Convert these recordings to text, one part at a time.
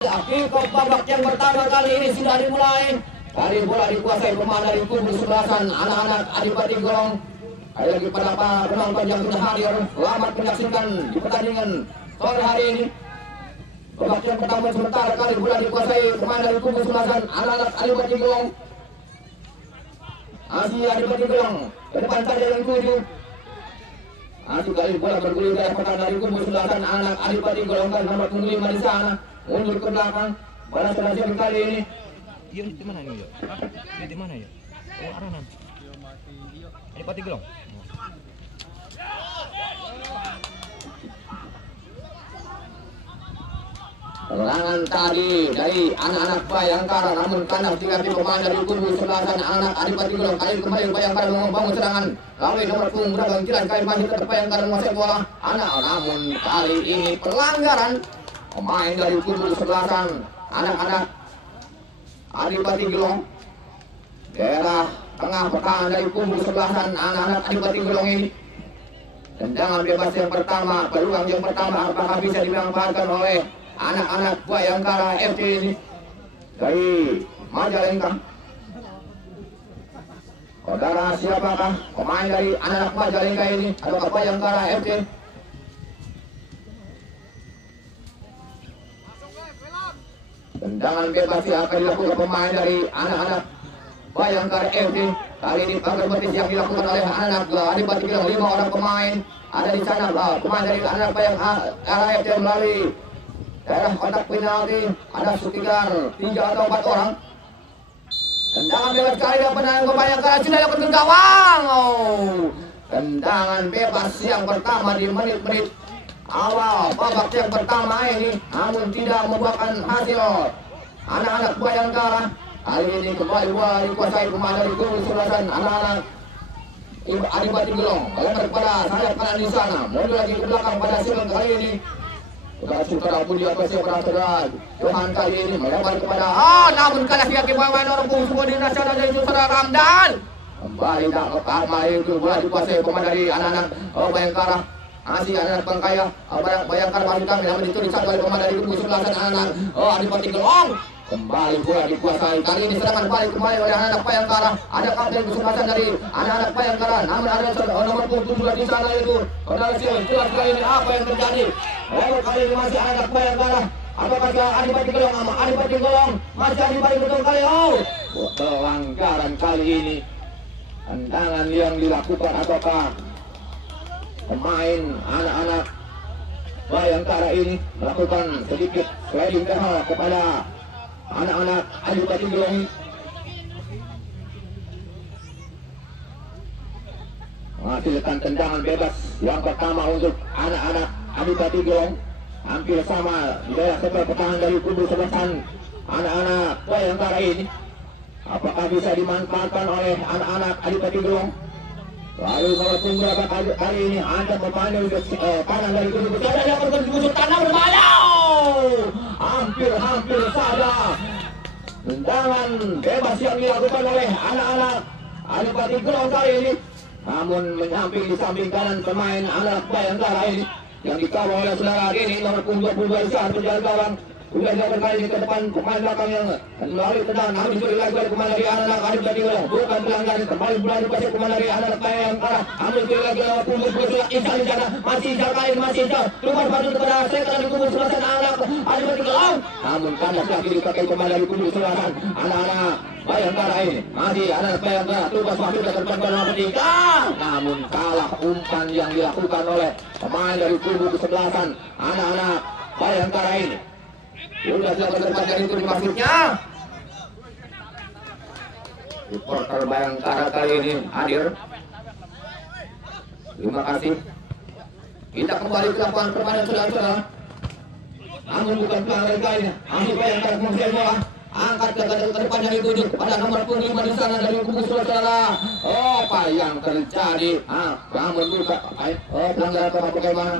Kick-off babak yang pertama kali ini sudah dimulai. Dari bola dikuasai pemain dari kubu sebelasan anak-anak Adipati Golong. Sekali lagi pada penonton yang sudah hadir, selamat menyaksikan di pertandingan sore hari ini. Babak yang pertama sementara kali bola dikuasai pemain dari kubu sebelasan anak-anak Adipati Golong. Masih Adipati Golong ke depan saja yang tuju. Masih kali bola bergulir dari pertahanan dari kubu sebelasan anak Adipati Golong dan nomor 5 di sana. Mundur ke belakang, balas terakhir kali ini. Iya di mana ini ya? Dia di mana ya? Oh Aranan. Ini Pati Gelong. Serangan tadi dari anak-anak Bayangkara, namun kandang diganti pemain dari kubu sebelasan anak Adipati Golong. Kali kembali Bayangkara membangun serangan. Lalu nomor punggung berabang jelas kali masih tetap Bayangkara menguasai bola. Namun kali ini pelanggaran. Pemain dari kubu sebelasan anak-anak Adipati Golong. Daerah tengah pertahanan dari kubu sebelasan anak-anak Adipati Golong ini. Tendangan bebas yang pertama, peluang yang pertama apakah bisa dimanfaatkan oleh anak-anak Bayangkara FC ini dari Majalengka. Saudara, siapakah pemain dari anak-anak Majalengka ini atau Bayangkara FC? Tendangan bebas yang akan dilakukan pemain dari anak-anak Bayangkara FC. Kali ini pagar betis yang dilakukan oleh anak Adipati Golong. 5 orang pemain ada di sana. Pemain dari anak Bayangkara FC melalui daerah kotak penalti. Ada sekitar 3 atau 4 orang. Tendangan bebas kali ini penangan ke Bayangkara sudah dilakukan ke gawang. Tendangan bebas yang pertama di menit-menit awal babak yang pertama ini, namun tidak membuahkan hasil. Anak-anak Bayangkara kali ini kembali bola dikuasai pemain dari kubu sebelasan anak-anak Adipati Golong. Lebar kepada sayap kanan di sana, mundur lagi ke belakang pada Silon kali ini. Saudara pun di atas saudara Johan kali ini melebar kepada namun kalah dia ke bawah orang pun semua di nasional dari saudara Ramdan. Kembali tak pertama itu bola dikuasai pemain dari anak-anak Bayangkara. Masih anak Bangkaya, Bayangkara masuk kami, namun itu disatu oleh pemain dari kubu sebelasan anak Adipati Golong. Kembali bola dikuasai, kali ini serangan balik kembali oleh anak Bayangkara. Ada kapten kesempatan dari anak-anak Bayangkara, namun ada nomor punggung 7 di sana itu. Saudara Sion, jelas kali ini apa yang terjadi? Kali ini masih anak Bayangkara. Apakah Adipati Golong sama Adipati Golong? Masih Adipati Golong kali. Pelanggaran kali ini. Tendangan yang dilakukan ataukah pemain anak-anak Bayangkara ini melakukan sedikit sliding tackle kepada anak-anak Adipati Golong. Menghasilkan tendangan bebas yang pertama untuk anak-anak Adipati Golong. Hampir sama di daerah sektor pertahanan dari kubu sebelasan anak-anak Bayangkara ini. Apakah bisa dimanfaatkan oleh anak-anak Adipati Golong? Lalu nomor punggung berapa kali ini Anda pemain dari kanan dari kubu besar yang berkembang tanah berbahaya. Hampir saja tendangan bebas yang dilakukan oleh anak-anak Adipati Golong kali ini, namun menyamping di samping kanan pemain anak Bayangkara ini yang dikawal oleh saudara ini nomor punggung 22 saat berjalan gawang. Sudah dilakukan kali ini ke depan pemain belakang yang melalui tendangan, namun diberi lagi oleh pemain dari anak Adipati Golong. Bukan pelanggaran, kembali bola dikuasai pemain dari anak Bayangkara. Namun diberi lagi oleh punggung bersulat Isan di sana. Masih jauh kali, masih jauh. Keluar pasang kepada sekitar di kubu sebelasan anak Adipati Golong. Namun kandas lagi dipakai pemain dari kubu sebelasan anak-anak Bayangkara ini. Masih anak Bayangkara tugas masuk ke depan pada nomor 3. Namun kalah umpan yang dilakukan oleh pemain dari kubu sebelasan anak-anak Bayangkara ini. Sudah dilakukan pertandingan itu dimaksudnya. Supporter Bayangkara kali ini hadir. Terima kasih. Kita kembali ke lapangan permainan saudara-saudara. Namun bukan pelanggaran kali ini. Masih Bayangkara menguasai bola. Angkat ke depan yang dituju pada nomor punggung 5 di sana dari kubu saudara. Apa yang terjadi? Namun bukan. Pelanggaran apa bagaimana?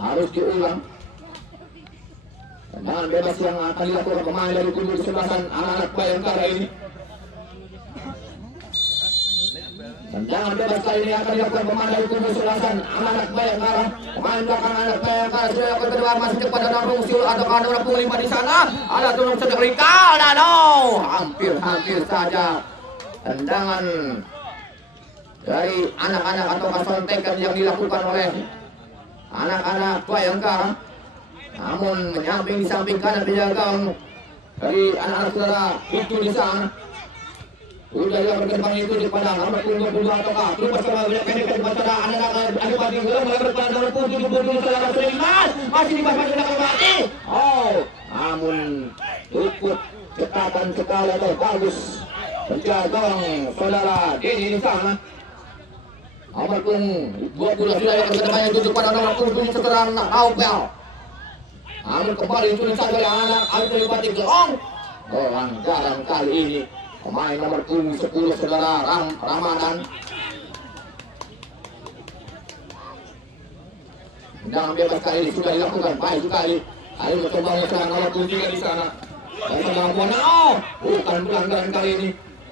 Harus diulang. Tendangan bebas yang akan dilakukan pemain dari kubu sebelasan anak-anak Bayangkara ini. Tendangan bebas kali ini akan dilakukan pemain dari kubu Sulasan. Anak Bayangkara, pemain belakang anak Bayangkara sudah dilakukan kedua masih cepat dan langsung siul atau ada orang punggung 5 di sana. Ada turun sedang Rikal dan hampir saja tendangan dari anak-anak atau kasontekan yang dilakukan oleh anak-anak Bayangkara. Namun menyamping di samping kanan penjaga dari anak-anak saudara itu di sana. Sudah dia berkembang itu di padang nomor 22 ataukah lepas ke pendek kepada anak-anak Adipati Gelung melebar kepada nomor 77 saudara Sulaiman masih di bawah sudah kembali. Namun cukup cekatan sekali atau bagus penjaga saudara Denny di sana. Nomor 20 sudah yang berkembang itu kepada nomor 7 setelah Naupel. Namun kembali itu saja anak Adipati Gelung. Pelanggaran kali ini pemain nomor 10 saudara Ramadan. Tendangan bebas kali ini sudah dilakukan baik sekali. Ayo mencoba serangan nomor 3 di sana. Dan tendangan bukan pelanggaran kali ini.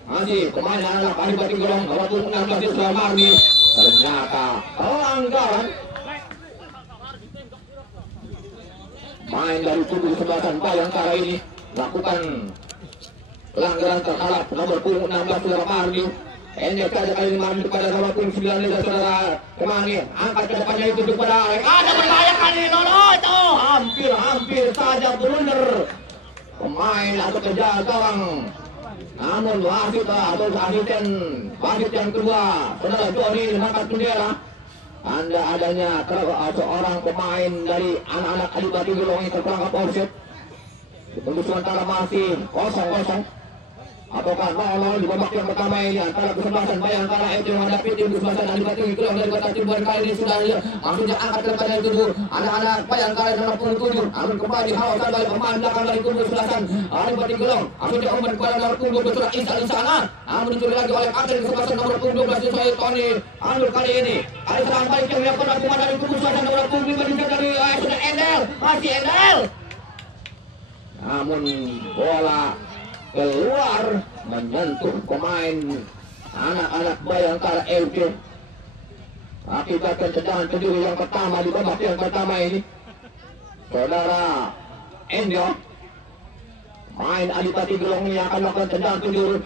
Masih pemain anak Adipati Gelung nomor 16 di Sulamarni. Ternyata pelanggaran. Main dari kubu sebelasan Bayangkara ini lakukan pelanggaran terhadap nomor punggung 16 saudara Marni. Pendek saja kali ini Marni kepada nomor punggung 9 saudara Kemani. Angkat ke depannya itu kepada Alek. Ada berbahaya kali ini lolos. Hampir saja blunder pemain atau penjaga gawang. Namun wasit atau wasit yang kedua saudara Joni mengangkat bendera. Anda adanya seorang pemain dari anak-anak Adipati Gelung yang terperangkap offset. Untuk sementara masih 0-0. Ataukah 0-0 di babak yang pertama ini antara kesebelasan Bayangkara FC menghadapi tim kesebelasan Adipati Gelung dari kota Cirebon. Kali ini sudah maksudnya angkat ke depan yang tujuh anak-anak Bayangkara yang 67. Namun kembali hawasan balik pemain belakang dari kubu kesebelasan Adipati Gelung. Maksudnya umpan kepada nomor punggung 12 sudah Isa di sana. Namun dicuri lagi oleh kapten kesebelasan nomor punggung 12 Soe Tony Anur. Kali ini ada serangan balik yang dilakukan pemain dari kubu kesebelasan nomor punggung 5 dari sudah Endel. Masih Endel. Namun bola keluar menyentuh pemain anak-anak Bayangkara FC. Akibatkan tendangan penjuru yang pertama di babak yang pertama ini. Saudara Endel, main Adipati Gelung ini akan melakukan tendangan penjuru.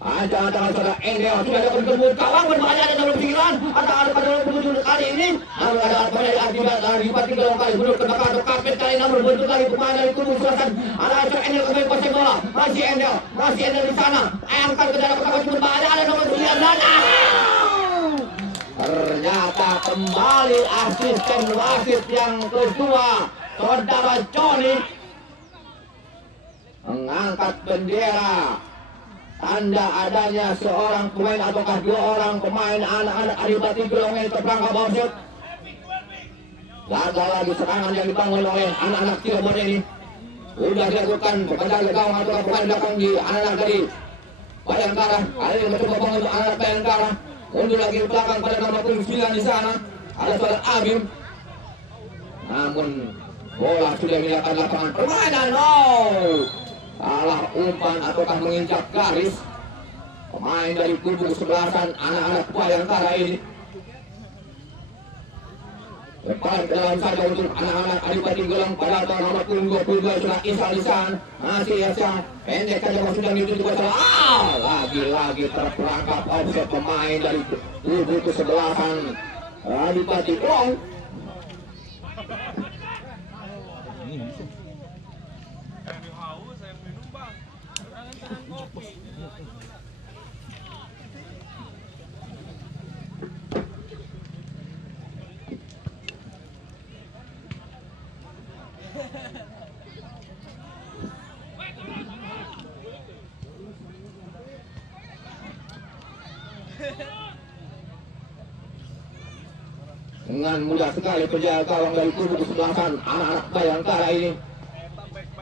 Jangan-jangan saudara Endel sudah dapat kebun kawang berbahaya ada nomor 9. Ada pada nomor 7 kali ini. Namun ada pada Adipati Gelung kali mundur ke belakang atau kapten kali nomor bentuk lagi pemain dari kubu selatan. Ada saudara Endel kembali pasang bola. Masih Endel di sana. Angkat ke dalam kotak berbahaya ada nomor 9 dan ternyata kembali asisten wasit yang kedua saudara Joni mengangkat bendera tanda adanya seorang pemain ataukah 2 orang pemain anak-anak Adipati Gelung yang terperangkap offset. Gagal lagi serangan yang dibangun oleh anak-anak Cirebon ini. Sudah dilakukan penjaga gawang atau pemain belakang di anak-anak dari Bayangkara. Kali ini mencoba bangun untuk anak Bayangkara. Mundur lagi ke belakang pada nomor 9 di sana. Ada saudara Abim. Namun bola sudah meninggalkan lapangan permainan. Salah umpan ataukah menginjak garis pemain dari kubu kesebelasan anak-anak Bayangkara ini. Lepas ke dalam saja untuk anak-anak Adipati Gelung pada nomor 22 sudah Isa Lisan. Masih Isa pendek saja sudah dituju ke salah. Lagi-lagi terperangkap offset pemain dari kubu kesebelasan Adipati Gelung. Dengan mudah sekali penjaga gawang dari kubu kesebelasan anak-anak Bayangkara ini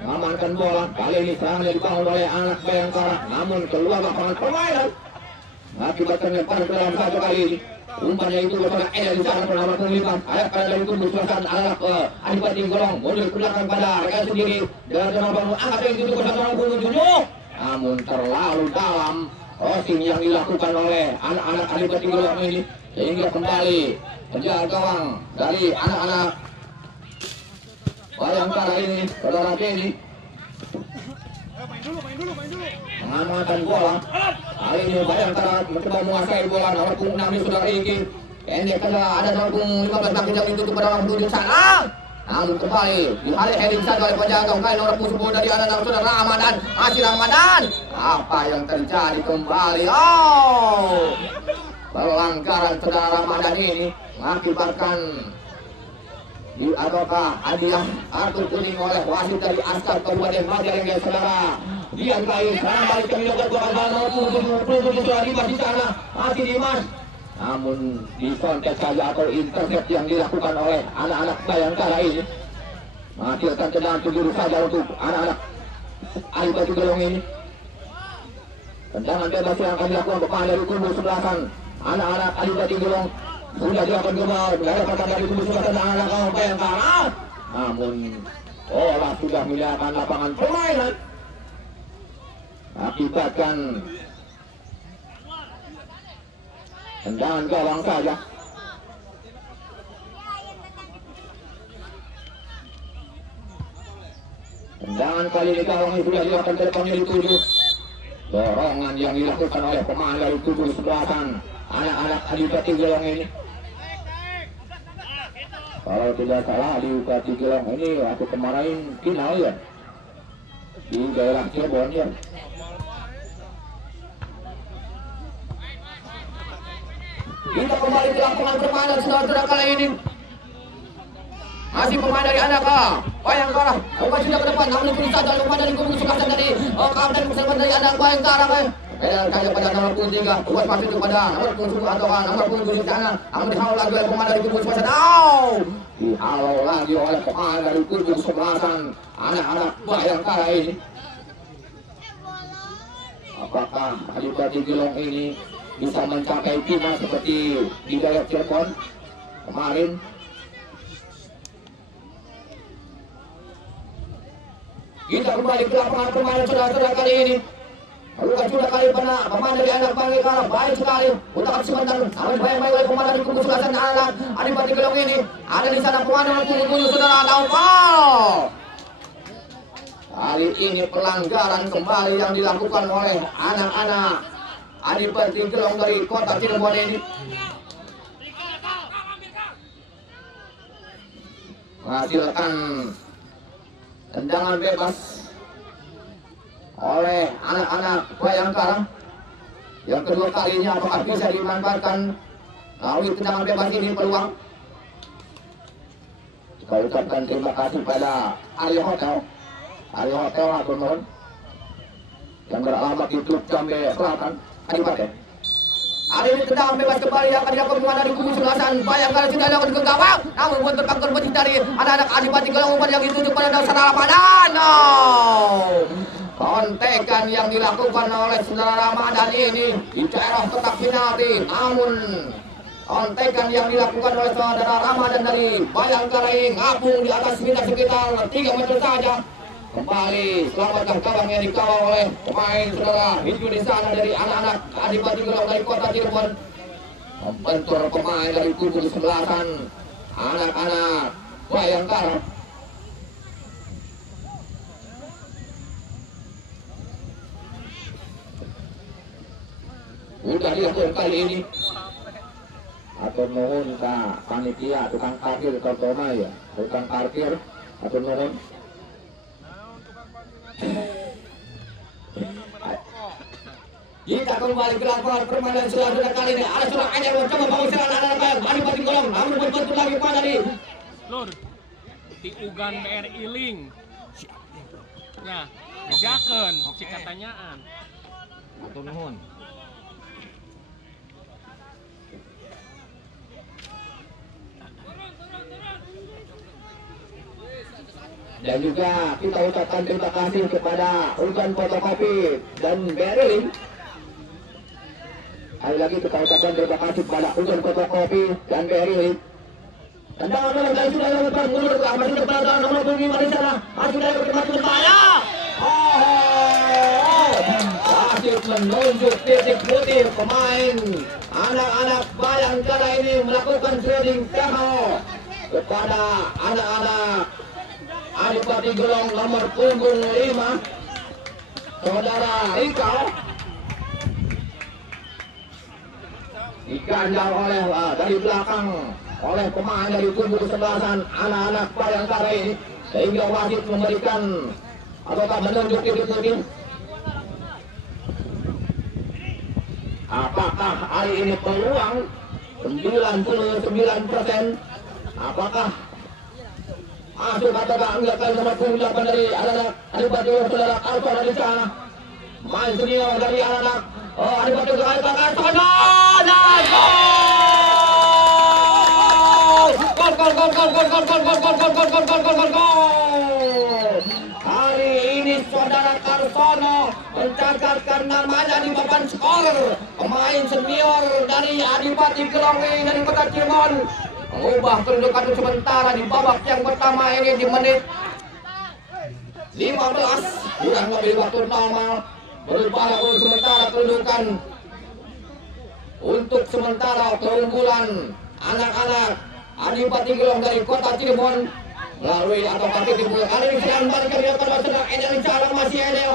mengamankan bola. Kali ini serangan dibangun oleh anak Bayangkara, namun keluar lapangan permainan. Akibatkan lemparan ke dalam satu kali ini. Umpannya itu kepada Endel di sana pada nomor 5. Ada pada dari kubu kesebelasan anak Adipati Gelung mundur ke belakang pada rekan sendiri dengan nomor angkat yang itu pada nomor 7. Namun terlalu dalam crossing yang dilakukan oleh anak-anak Adipati Golong ini sehingga kembali menjaga gawang dari anak-anak Bayangkara ini. Saudara Benny mengamankan bola. Kali ini Bayangkara mencoba menguasai bola. Nomor punggung 6 ini saudara Iki. Pendek adalah ada nomor punggung 15 kaki yang ditutup pada nomor 7 sana. Namun kembali dihalik heading saja oleh penjaga gawang nomor punggung 10 dari anak-anak saudara Ramadan. Masih Ramadan. Apa yang terjadi kembali? Oh, pelanggaran saudara Ramadan ini mengakibatkan ataukah hadiah kartu kuning oleh wasit dari Askar Kabupaten Majalengka saudara. Dian kali sekarang balik ke Milokat Gua sudah di sana masih Dimas. Namun disontek saja atau intercept yang dilakukan oleh anak-anak Bayangkara ini menghasilkan tendangan biru saja untuk anak-anak Adipati Golong ini. Tendangan bebas yang akan dilakukan kepada dari kubu sebelah kan anak-anak Adipati Golong sudah dilakukan kembali melepaskan dari kubu sebelah anak-anak Bayangkara. Namun bola sudah meninggalkan lapangan permainan akibatkan tendangan gawang saja. Tendangan kali ini gawang ini sudah dilakukan teleponnya dituju. Dorongan yang dilakukan oleh pemain dari kubu sebelahan anak-anak Adipati Golong ini. Kalau tidak salah Adipati Golong ini waktu kemarin final ya di daerah Cirebon ya. Kita kembali ke lapangan permainan saudara kali ini. Masih pemain dari anak Bayangkara. Bukan sudah ke depan, namun itu saja pemain dari kubu sebelah dari kawasan bersama dari anak Bayangkara. Dan kaya pada nomor punggung 3, buat masuk kepada nomor punggung 10 atau nomor punggung 7 di sana. Namun dihalau lagi oleh pemain dari kubu sebelah. Dihalau lagi oleh pemain dari kubu sebelahan anak-anak Bayangkara ini. Apakah Adipati Golong ini bisa mencapai final seperti di daerah Cirebon kemarin? Kita kembali ke lapangan permainan saudara kali ini. Bukan sudah kali pemain dari anak Bayangkara baik sekali. Utakan sebentar, namun bayang-bayang oleh pemain dari kubu sebelah anak Adipati Golong ini. Ada di sana pemain dari kubu saudara Daupal. Kali ini pelanggaran kembali yang dilakukan oleh anak-anak Adipati Golong dari kota Cirebon ini. Menghasilkan tendangan bebas oleh anak-anak Bayangkara. Yang kedua kalinya apakah bisa dimanfaatkan melalui tendangan bebas ini peluang. Saya ucapkan terima kasih pada Aryo Hotel atau mohon yang beralamat di Teluk Jambe Selatan Adipati. Hari ini tendangan bebas kembali yang akan dilakukan dari kubu sebelahan Bayangkara sudah dilakukan ke gawang. Namun pun terpaksa berhenti dari anak-anak Adipati Golong yang dituju pada dasar Ramadan. Kontekan yang dilakukan oleh saudara Ramadan ini di daerah kotak penalti. Namun kontekan yang dilakukan oleh saudara Ramadan dari Bayangkara ini ngapung di atas sekitar 3 meter saja. Kembali selamatkan gawang yang dikawal oleh pemain saudara hijau di sana dari anak-anak Adipati Golong dari kota Cirebon. Membentur pemain dari kubu di sebelahan anak-anak Bayangkara. Sudah dilakukan kali ini. Atau mohon ke panitia tukang parkir terutama ya, tukang parkir atau mohon. Kita kembali ke lapangan permainan saudara kali ini. Ada surah Anjar mencoba bawa serangan anak-anak Adipati Golong. Namun berbentur lagi pada di Lur di Ugan BRI Link. Nah, jaken si katanyaan. Atur nuhun. Dan juga kita ucapkan terima kasih kepada Ugan Fotokopi dan BRI. Sekali lagi kita ucapkan terima kasih kepada Ugan Fotokopi dan BRI. Tendangan bola dan sudah dilakukan mundur ke arah depan dan nomor 5 di sana. Masih dari berkembang saya. Wasit menunjuk titik putih pemain anak-anak Bayangkara ini melakukan trading KO kepada anak-anak Adipati Gelong nomor punggung 5 saudara Ikau diganjal oleh dari belakang oleh pemain dari kubu kesebelasan anak-anak Bayangkara ini sehingga wasit memberikan ataukah menunjuk titik putih. Apakah hari ini peluang 99%? Apakah masuk ataukah enggak kali nomor 28 dari anak-anak Adipati saudara Kartono di sana. Main senior dari anak-anak Adipati Kartono dan gol! Hari ini saudara Kartono mencatatkan namanya di papan skor. Pemain senior dari Adipati Gelong dari Kota Cirebon mengubah kedudukan sementara di babak yang pertama ini di menit 15 kurang lebih waktu normal berubah sementara kedudukan untuk sementara keunggulan anak-anak Adipati Gelong dari Kota Cirebon melalui atau kaki timbul kali ini sedang balik ke depan sedang Edel Jalan masih Edel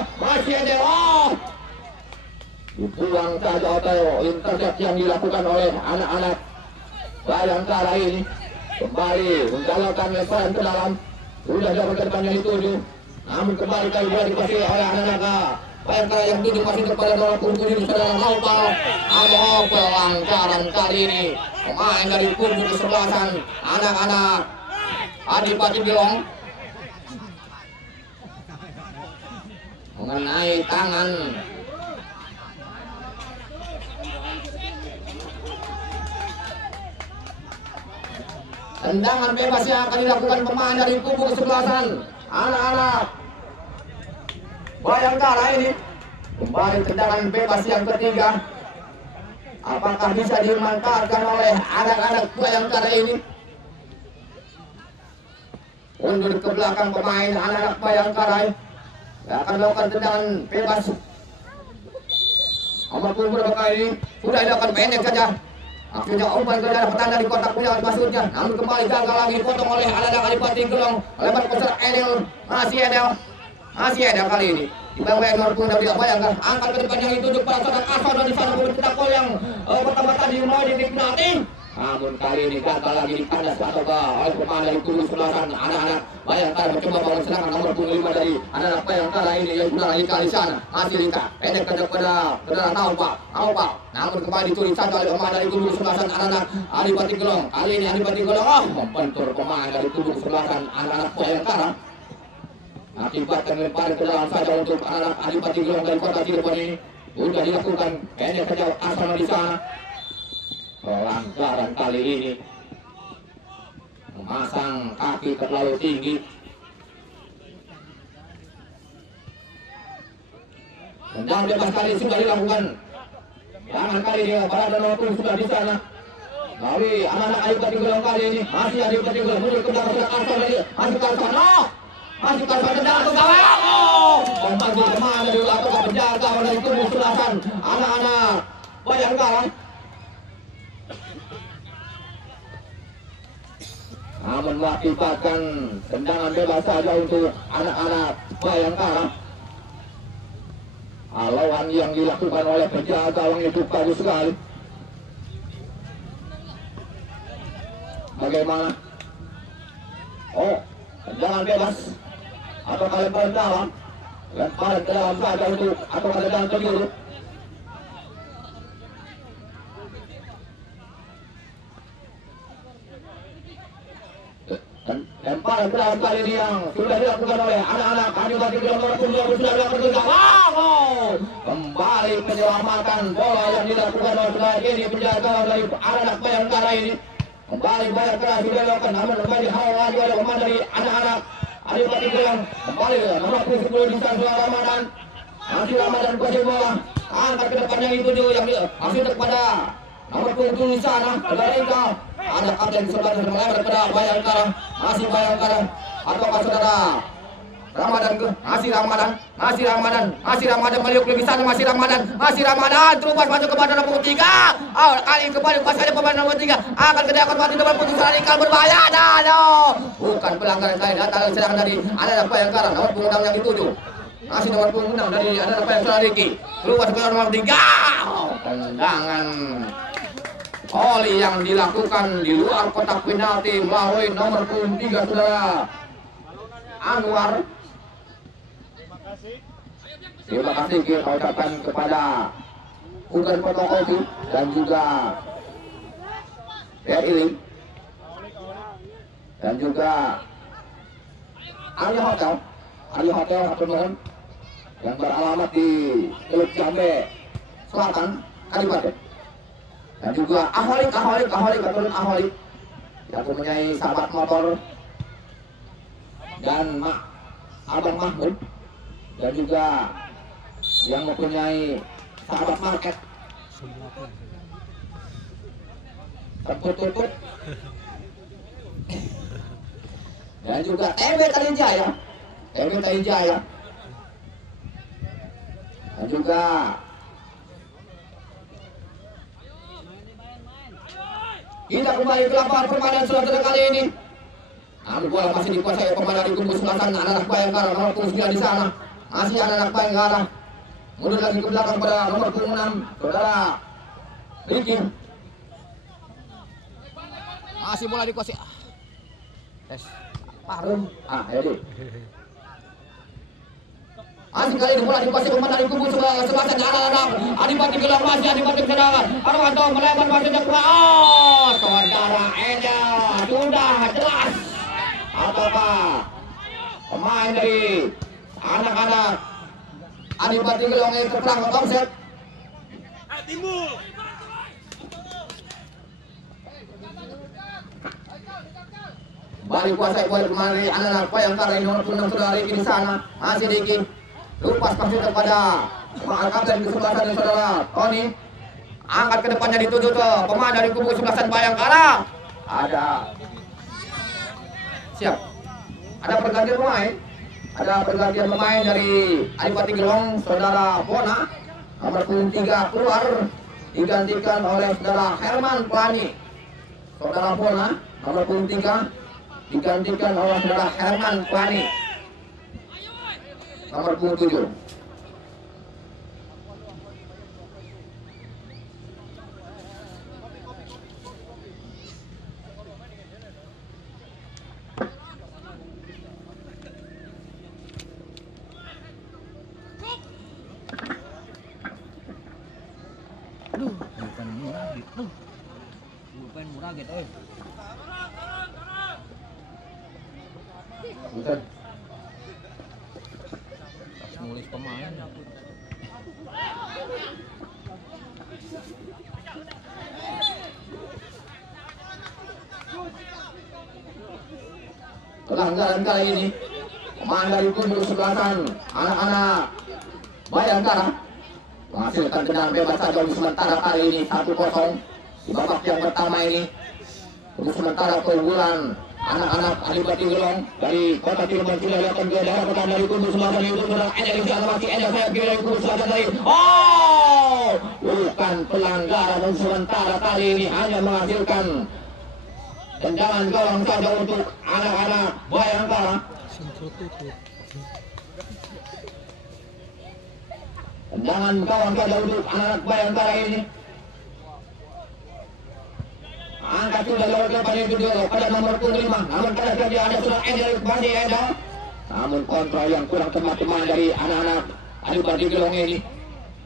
dibuang saja atau intercept yang dilakukan oleh anak-anak Bayangkara ini kembali menjalankan lemparan ke dalam sudah dapat ke depan yang dituju namun kembali kali boleh dipasih oleh anak-anak Bayangkara yang duduk masih kepada bola punggung ini saudara Maupal. Ada pelanggaran kali ini pemain dari kubu kesebelasan anak-anak Adipati Gelong mengenai tangan tendangan bebas yang akan dilakukan pemain dari kubu kesebelasan anak-anak Bayangkara ini. Kembali tendangan bebas yang ketiga, apakah bisa dimanfaatkan oleh anak-anak Bayangkara ini? Mundur ke belakang pemain anak-anak Bayangkara akan melakukan tendangan bebas. Nomor punggung berapa ini sudah dilakukan pendek saja. Akhirnya umpan ke dalam petanda di kotak punya maksudnya. Namun kembali gagal lagi dipotong oleh anak-anak Adipati Gelong. Lebar ke Edel, masih Edel kali ini. Di bawah nomor punggung dari Bayangkara angkat ke depan yang dituju pada saudara Kartono di sana bercetak gol yang pertama tadi mau dinikmati. Namun kali ini gagal lagi dikandas ataukah oleh pemain dari kubu sebelasan anak-anak Bayangkara mencoba balas serangan nomor punggung 5 dari anak-anak Bayangkara ini yang sudah lagi kali sana masih Lika pendek kepada Taupal namun kembali dicuri saja oleh pemain dari kubu sebelasan anak-anak Adipati Gelong. Kali ini Adipati Gelong membentur pemain dari kubu sebelasan anak-anak Bayangkara akibatkan lemparan ke dalam saja untuk anak Adipati Gelong dari Kota Cirebon ini sudah dilakukan pendek saja asal di sana. Pelanggaran kali ini memasang kaki terlalu tinggi. Tendangan bebas kali sudah dilakukan. Jangan kali ini pada nomor pun sudah di sana. Tapi anak-anak Adipati Gelong kali ini masih Adipati Gelong mundur ke belakang sudah Kartono masih Kartono tendangan ke gawang. Membagi kemana dulu atau penjaga dari kubu sebelasan anak-anak Bayangkara. Namun mengakibatkan tendangan bebas saja untuk anak-anak Bayangkara. Lawan yang dilakukan oleh penjaga gawang itu bagus sekali. Bagaimana? Tendangan bebas atau lemparan dalam, lemparan ke dalam saja untuk atau tendangan ke kiri. Lemparan ke dalam kali ini yang sudah dilakukan oleh anak-anak Adipati Gelong nomor punggung sudah dilakukan ke gawang. Kembali penyelamatan bola yang dilakukan oleh ini penjaga dari anak-anak Bayangkara ini. Kembali Bayangkara sudah dilakukan namun kembali halau lagi oleh pemain dari anak-anak Adipati Gelong. Kembali nomor 10 di sana Ramadan. Masih Ramadan kuasai bola. Angkat ke depan yang dituju yang masih kepada nomor punggung di sana. Ada kapten sebelah yang melempar kepada Bayangkara. Masih Bayangkara atau saudara Ramadan ke masih Ramadan meliuk di sana masih Ramadan terus masuk kepada nomor 3. Kali kembali kuasai pemain nomor 3 akan kedakan mati depan putus radikal berbahaya. Bukan pelanggaran kali datang serangan dari anak Bayangkara nomor punggung yang dituju. Masih nomor punggung dari anak Bayangkara Riki. Keluar ke nomor 3. Tendangan volley yang dilakukan di luar kotak penalti melalui nomor punggung 3 saudara Anwar. Terima kasih kita ucapkan kepada Ugan Fotokopi dan juga Iling dan juga Arya Hotel satu mohon yang beralamat di Teluk Jambe Selatan, Kabupaten. Dan juga Aholik yang mempunyai sahabat motor dan Abang Mahmud dan juga yang mempunyai sahabat market Teput dan juga TB Talijaya dan juga kita kembali ke lapangan permainan saudara kali ini. Namun bola masih dikuasai pemain dari kubu sebelah sana anak Bayangkara nomor punggung 9 di sana. Masih anak Bayangkara. Mundur lagi ke belakang pada nomor punggung 6 saudara Riki. Masih bola dikuasai. Tes. Parum. Jadi. Masih kali ini bola dikuasai pemain dari kubu sebelah sana anak Adipati Gelang masih Adipati Gelang. Arwanto melebar masih ke saudara Eda sudah jelas. Ataukah pemain dari anak-anak Adipati Gelong yang terperangkap offset? Timbul. Balik kuasai bola kemari anak-anak Bayangkara ini nomor 6 saudara Riki di sana. Masih Riki. Lepas kasih kepada kapten ke sebelah sana saudara Tony. Angkat ke depannya dituju ke pemain dari kubu sebelah Bayangkara. Ada siap. Ada pergantian pemain dari Adipati Gelong saudara Bona nomor punggung 3 keluar digantikan oleh saudara Herman Plani. Saudara Bona nomor punggung 3 digantikan oleh saudara Herman Plani nomor punggung 7. Bukan murah gitu. Bukan. Nulis pemain. Pelanggaran kali ini pemain dari kubu sebelasan anak-anak Bayangkara menghasilkan tendangan bebas saja untuk sementara kali ini 1-0 di babak yang pertama ini. Untuk sementara keunggulan anak-anak Adipati Gelong dari kota Cirebon sudah datang ke daerah pertama dari kubu sebelasan itu sudah ada di sana masih ada saya kira dari kubu sebelasan dari bukan pelanggaran untuk sementara kali ini hanya menghasilkan tendangan gawang saja untuk anak-anak Bayangkara. Tendangan gawang saja untuk anak Bayangkara ini. Angkat sudah lewat pada itu pada nomor 5. Namun pada saat ada sudah Eda masih Eda. Namun kontrol yang kurang tepat pemain dari anak-anak Adipati Gelong ini.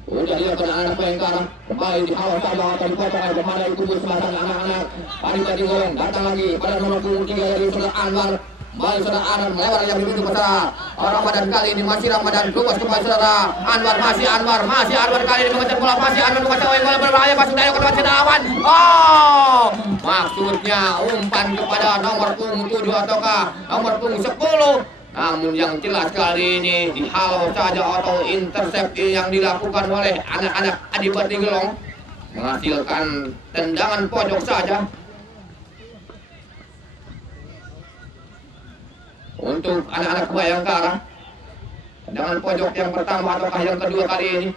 Sudah dilakukan anak Bayangkara kembali di awal saja akan dipotong oleh pemain dari kubu sebelah anak-anak Adipati Gelong. Datang lagi pada nomor 3 dari saudara Anwar. Kembali saudara Anwar melewat yang begitu besar. Ramadan kali ini masih Ramadan lupas kembali saudara Anwar masih Anwar kali ini memecah bola masih Anwar memecah bola berbahaya masuk dari ke depan awan. Maksudnya umpan kepada nomor punggung 7 ataukah nomor punggung 10. Namun yang jelas kali ini dihalau saja atau intersepsi yang dilakukan oleh anak-anak Adipati Gelong menghasilkan tendangan pojok saja untuk anak-anak Bayangkara. Tendangan pojok yang pertama ataukah yang kedua kali ini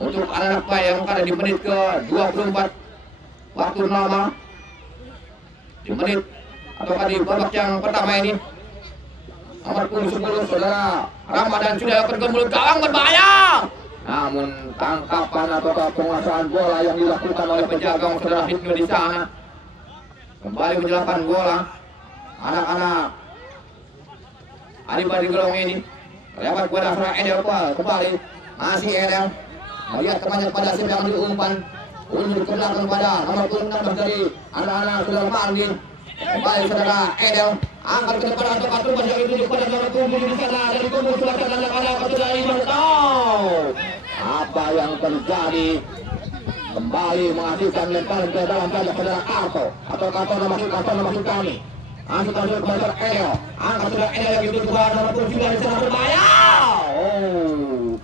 untuk anak-anak Bayangkara di menit ke-24 waktu normal. Di menit ataukah di babak yang pertama ini nomor punggung 10 saudara Ramadan sudah lakukan mulut gawang berbahaya. Namun tangkapan ataukah penguasaan bola yang dilakukan oleh penjaga saudara Hipno di sana kembali menjelaskan bola. Anak-anak Adipati Gelong ini lewat kepada seorang Edel kembali masih Edel melihat kebanyakan pada sedang diumpan unjuk ke belakang pada nomor 16 dari anak-anak saudara Marlin. Kembali saudara Edel angkat ke depan untuk kartu yang itu kepada nomor 7 di sana dari kubu selatan anak-anak saudara Iman tahu apa yang terjadi. Kembali menghasilkan lemparan ke dalam saja saudara Karto atau Karto masuk kami. Masuk kepada Edel, angkat sudah Edel yang itu kepada nomor 7 di sana berbahaya. Oh,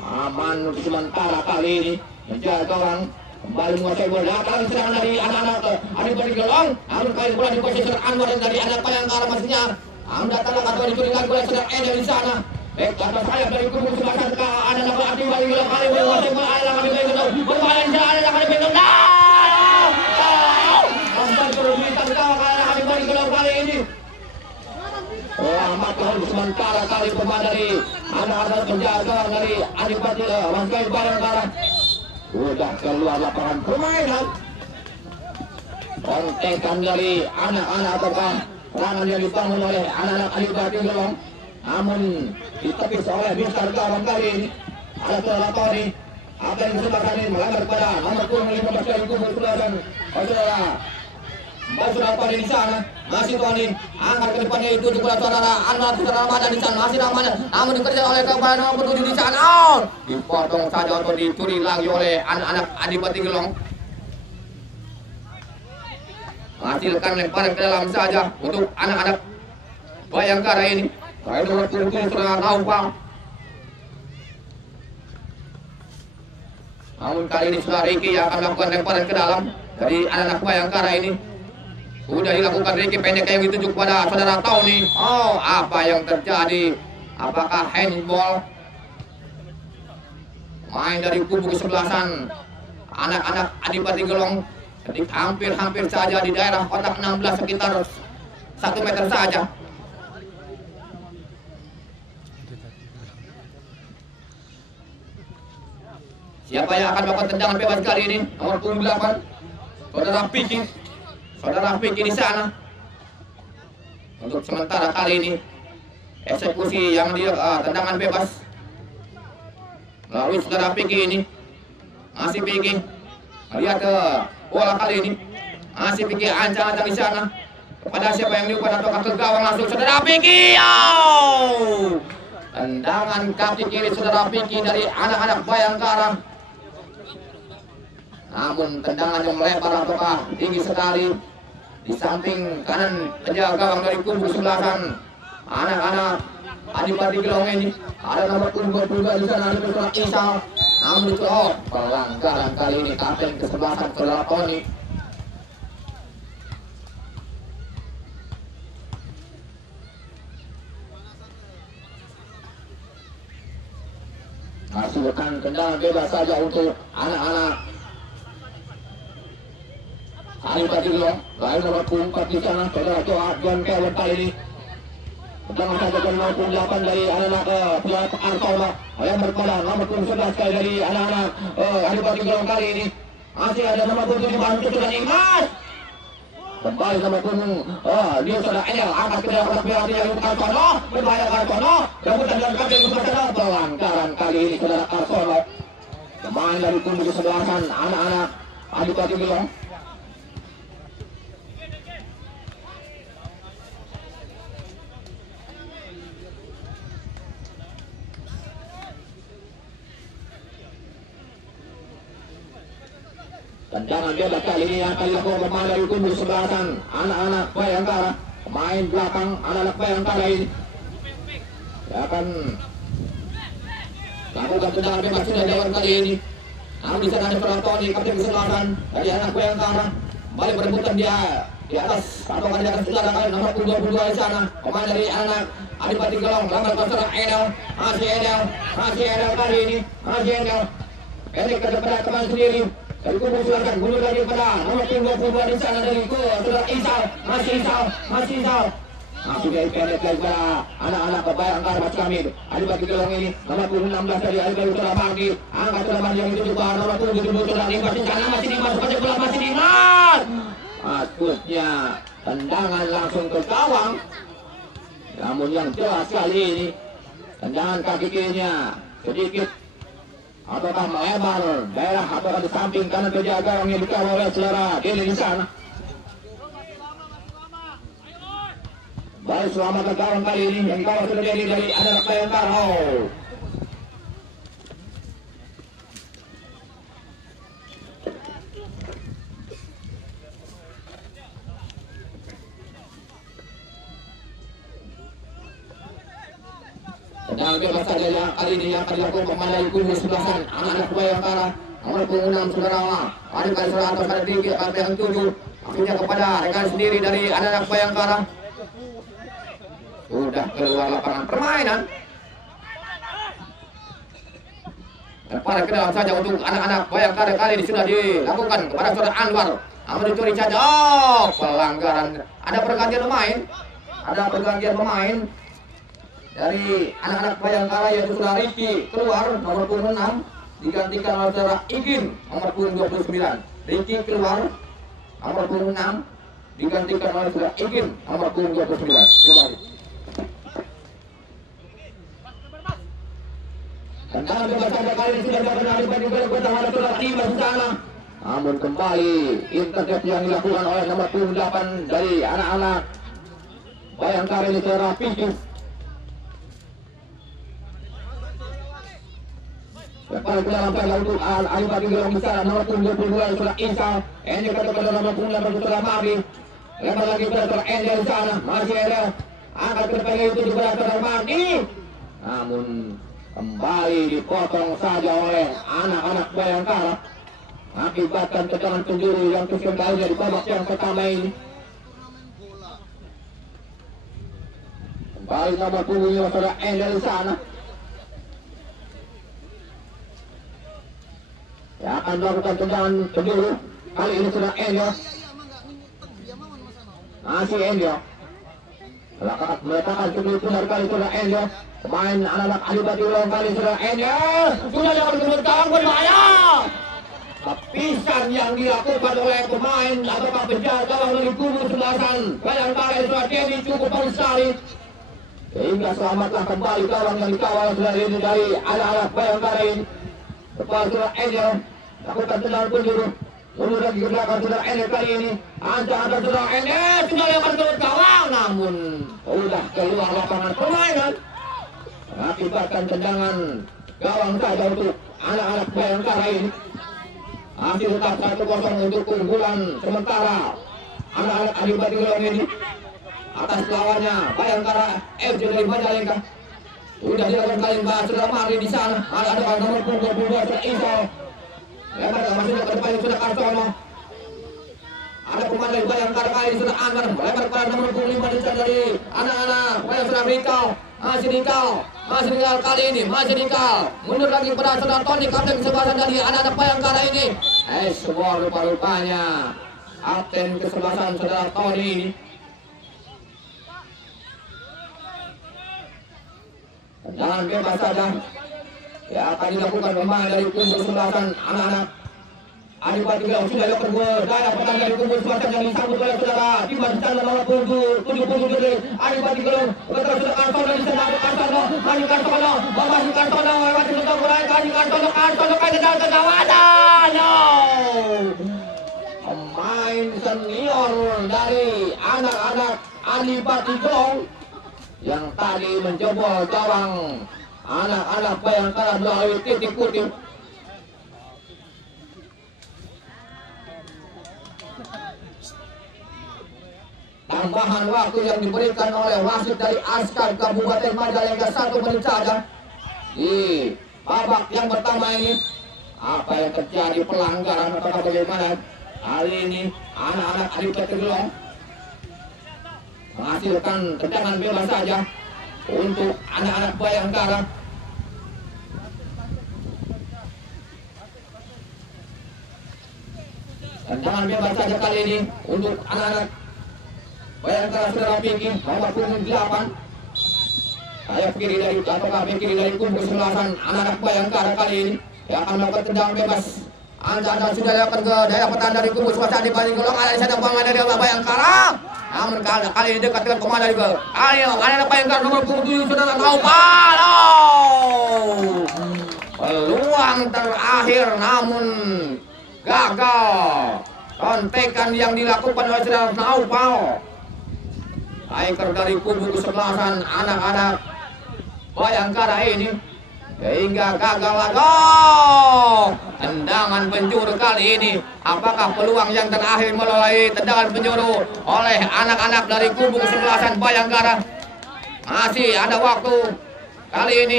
aman untuk sementara kali ini menjaga orang kembali menguasai bola. Datang serangan dari anak-anak Adipati Gelong. Namun kali bola di posisi Anwar dari anak Bayangkara maksudnya. Datanglah atau dicuri lagi oleh saudara Edel di sana. Baik atas sayap dari kubu sebelah sana ke anak Adipati Gelong kali menguasai bola. Adipati Gelong berbahaya di sana Adipati Gelong. Kali ini mati sementara kali pemain dari anak-anak penjaga dari Adipati Bangkai Bayangkara sudah keluar lapangan permainan. Kontekan dari anak-anak ataukah serangan yang dibangun oleh anak-anak Adipati Gelong namun ditepis oleh Mister Gawang kali ini. Ada saudara Tony apa yang disebabkan ini melanggar kepada nomor 15 dari kubu selatan saudara sudah pada di sana masih Tony angkat ke depannya itu kepada saudara Anwar saudara Ramadan di sana masih Ramadan namun dikejar oleh kepada nomor 7 di sana dipotong saja atau dicuri lagi oleh anak-anak Adipati Gelong. Menghasilkan lemparan ke dalam saja untuk anak-anak Bayangkara ini. Saya nomor 7 saudara Raufal. Namun kali ini saudara Riki yang akan melakukan lemparan ke dalam dari anak-anak Bayangkara ini. Sudah dilakukan Ricky pendek yang ditunjuk pada saudara Tony. Oh, apa yang terjadi? Apakah handball? Main dari kubu kesebelasan anak-anak Adipati Gelong. Jadi hampir saja di daerah kotak 16 sekitar 1 meter saja. Siapa yang akan melakukan tendangan bebas kali ini? Nomor 28 saudara Piki. Saudara Piki di sana. Untuk sementara kali ini eksekusi yang dia tendangan bebas melalui saudara Piki ini. Masih Piki melihat ke bola kali ini. Masih Piki ancang-ancang di sana. Kepada siapa yang diubah atau ke gawang langsung saudara Piki. Tendangan kaki kiri saudara Piki dari anak-anak Bayangkara. Namun tendangan yang melebar ataukah tinggi sekali. Di samping kanan penjaga gawang dari kubu sebelasan anak-anak Adipati Gelong ini ada nomor 22 di sana ada saudara Isal. Namun itu pelanggaran kali ini kapten kesebelasan saudara Tony. Hasilkan tendangan bebas saja untuk anak-anak Adipati Gelong. Lain nomor 4 di sana saudara Tuan Kewin kali ini. Tendangan saja ke nomor 8 dari anak-anak pihak Artoma yang berpada nomor 11 kali dari anak-anak Adipati Gelong kali ini. Masih ada nomor 7 dibantu sudah Imas. Kembali nomor 7 dia sudah Edel angkat ke dalam pihak dia untuk Artono. Berbahaya Artono. Rebutan dan kaki untuk masalah pelanggaran kali ini saudara Artono. Pemain dari kubu kesebelasan anak-anak Adipati Gelong. Tendangan bebas kali ini akan dilakukan pemain dari kubu sebelasan anak-anak Bayangkara. Pemain belakang anak-anak Bayangkara ini akan lakukan tendangan bebas sudah lewat kali ini. Namun di sana ada saudara Tony kapten kesebelasan dari anak Bayangkara. Kembali berebutan dia di atas patokan di atas sudah ada kali nomor 22 di sana. Pemain dari anak Adipati Gelong lambat pasar Edel, masih Edel kali ini, masih Edel. Pendek kepada teman sendiri. Dari kubu silakan mundur lagi pada nomor 22 di sana dari kubu sudah Isal, masih Isal. Masih dari pendek lagi pada anak-anak Bayangkara Mas Kamil. Adipati Gelong ini nomor 16 dari Adipati Utara Bangki. Angkat teman yang itu juga nomor 77 sudah Dimas di sana, masih Dimas seperti bola masih Dimas. Maksudnya tendangan langsung ke gawang. Namun yang jelas kali ini tendangan kaki kirinya sedikit ataukah melebar daerah ataukah di samping kanan ke gawang yang dikawal oleh saudara Dini di sana. Baik, selamat ke gawang kali ini yang dikawal sudah Dini dari anak Bayangkara. Tendangan bebas saja yang kali ini yang akan dilakukan pemain dari kubu sebelasan anak-anak Bayangkara. Nomor 6 saudara ada kali saudara atas pada tinggi partai yang 7 akhirnya kepada rekan sendiri dari anak-anak Bayangkara. Sudah keluar lapangan permainan. Pada ke dalam saja untuk anak-anak Bayangkara kali ini sudah dilakukan kepada saudara Anwar. Namun dicuri saja. Oh, pelanggaran. Ada pergantian pemain. Dari anak-anak Bayangkara yaitu saudara Riki keluar nomor 6 digantikan oleh saudara Igin nomor 29. Riki keluar nomor 6 digantikan oleh saudara Igin nomor 29. Terima kasih. Tendangan bebas saja kali ini sudah dilakukan Adipati Gelong bersama saudara Dimas di sana. Namun kembali intercept yang dilakukan oleh nomor 28 dari anak-anak Bayangkara ini saudara Pinky. Lepas ke dalam tanda untuk Adipati Gelong di sana nomor 22 sudah Insal. Ini kepada nomor 16 sudah Mardi. Lepas lagi kepada sudah Endel di sana, masih Endel. Angkat ke depan itu juga sudah Mardi. Namun kembali dipotong saja oleh anak-anak Bayangkara. Akibatkan tendangan penjuru yang terkendali dari babak yang pertama ini. Kembali nomor 7 sudah Endel di sana. Ya, akan melakukan tendangan penjuru. Kali ini sudah Endel. Masih Endel. Meletakkan penjuru benar kali sudah Endel. Pemain anak-anak Adipati Gelong kali sudah Endel. Sudah dapat kebut gawang berbahaya. Lapisan yang dilakukan oleh pemain atau penjaga gawang dari kubu sebelasan Bayangkara sudah Dedi cukup bagus sekali. Sehingga selamatlah kembali gawang yang dikawal sudah ini dari anak-anak Bayangkara ini. Kepala sudah Endel lakukan tendangan penjuru. Mundur lagi ke belakang sudah Endel kali ini. Ada sudah Endel sudah lewat ke gawang, namun sudah keluar lapangan permainan. Akibatkan tendangan gawang saja untuk anak-anak Bayangkara ini. Masih tetap 1-0 untuk keunggulan sementara anak-anak Adipati Gelong ini atas lawannya Bayangkara FC dari Majalengka. Sudah dilakukan kali Mbak sudah Mari di sana. Ada nomor 22 sudah Insal. Lebar masih ke depan sudah Kartono. Ada pemain dari Bayangkara kali sudah Anggar. Lebar pada nomor 25 di sana dari anak-anak Bayang sudah Rikal. Masih Rikal kali ini. Masih Rikal. Mundur lagi pada saudara Tony kapten kesebelasan dari anak-anak Bayangkara ini. Semua rupa-rupanya kapten kesebelasan saudara Tony ini. Jangan bebas saja. Ya, akan dilakukan pemain dari kubu sebelasan anak-anak Adipati Gelong sudah dilakukan berdaya pertandingan dari kubu sebelasan yang disambut oleh saudara Dimas di sana nomor 77 dari Adipati Gelong. Betul sudah Kartono di sana, Kartono, maju Kartono, masuk Kartono, lewat untuk mulai Kartono kayak ke kawasan. No. Pemain senior dari anak-anak Adipati Gelong yang tadi menjebol gawang anak-anak Bayangkara melalui titik putih. Tambahan waktu yang diberikan oleh wasit dari Askar Kabupaten Majalengka 1 menit saja di babak yang pertama ini. Apa yang terjadi, pelanggaran atau bagaimana? Hari ini anak-anak Adipati Gelong menghasilkan tendangan bebas saja untuk anak-anak Bayangkara. Tendangan bebas saja kali ini untuk anak-anak Bayangkara saudara Pinky nomor punggung 8. Sayap kiri dari ataukah kiri dari kubu sebelasan anak-anak Bayangkara kali ini yang akan melakukan tendangan bebas. Anda sudah dilakukan ke daerah pertahanan dari kubu sebelah di balik golong ada di sana pemain dari Bayangkara. Namun kali ini dekat dengan pemain dari gol. Ayo anak-anak Bayangkara nomor punggung 7 sudah tahu palo. Peluang terakhir namun gagal. Kontekan yang dilakukan oleh saudara Naufal. Striker dari kubu kesebelasan anak-anak Bayangkara ini sehingga gagal lagi. Tendangan penjuru kali ini, apakah peluang yang terakhir melalui tendangan penjuru oleh anak-anak dari kubu kesebelasan Bayangkara? Masih ada waktu kali ini,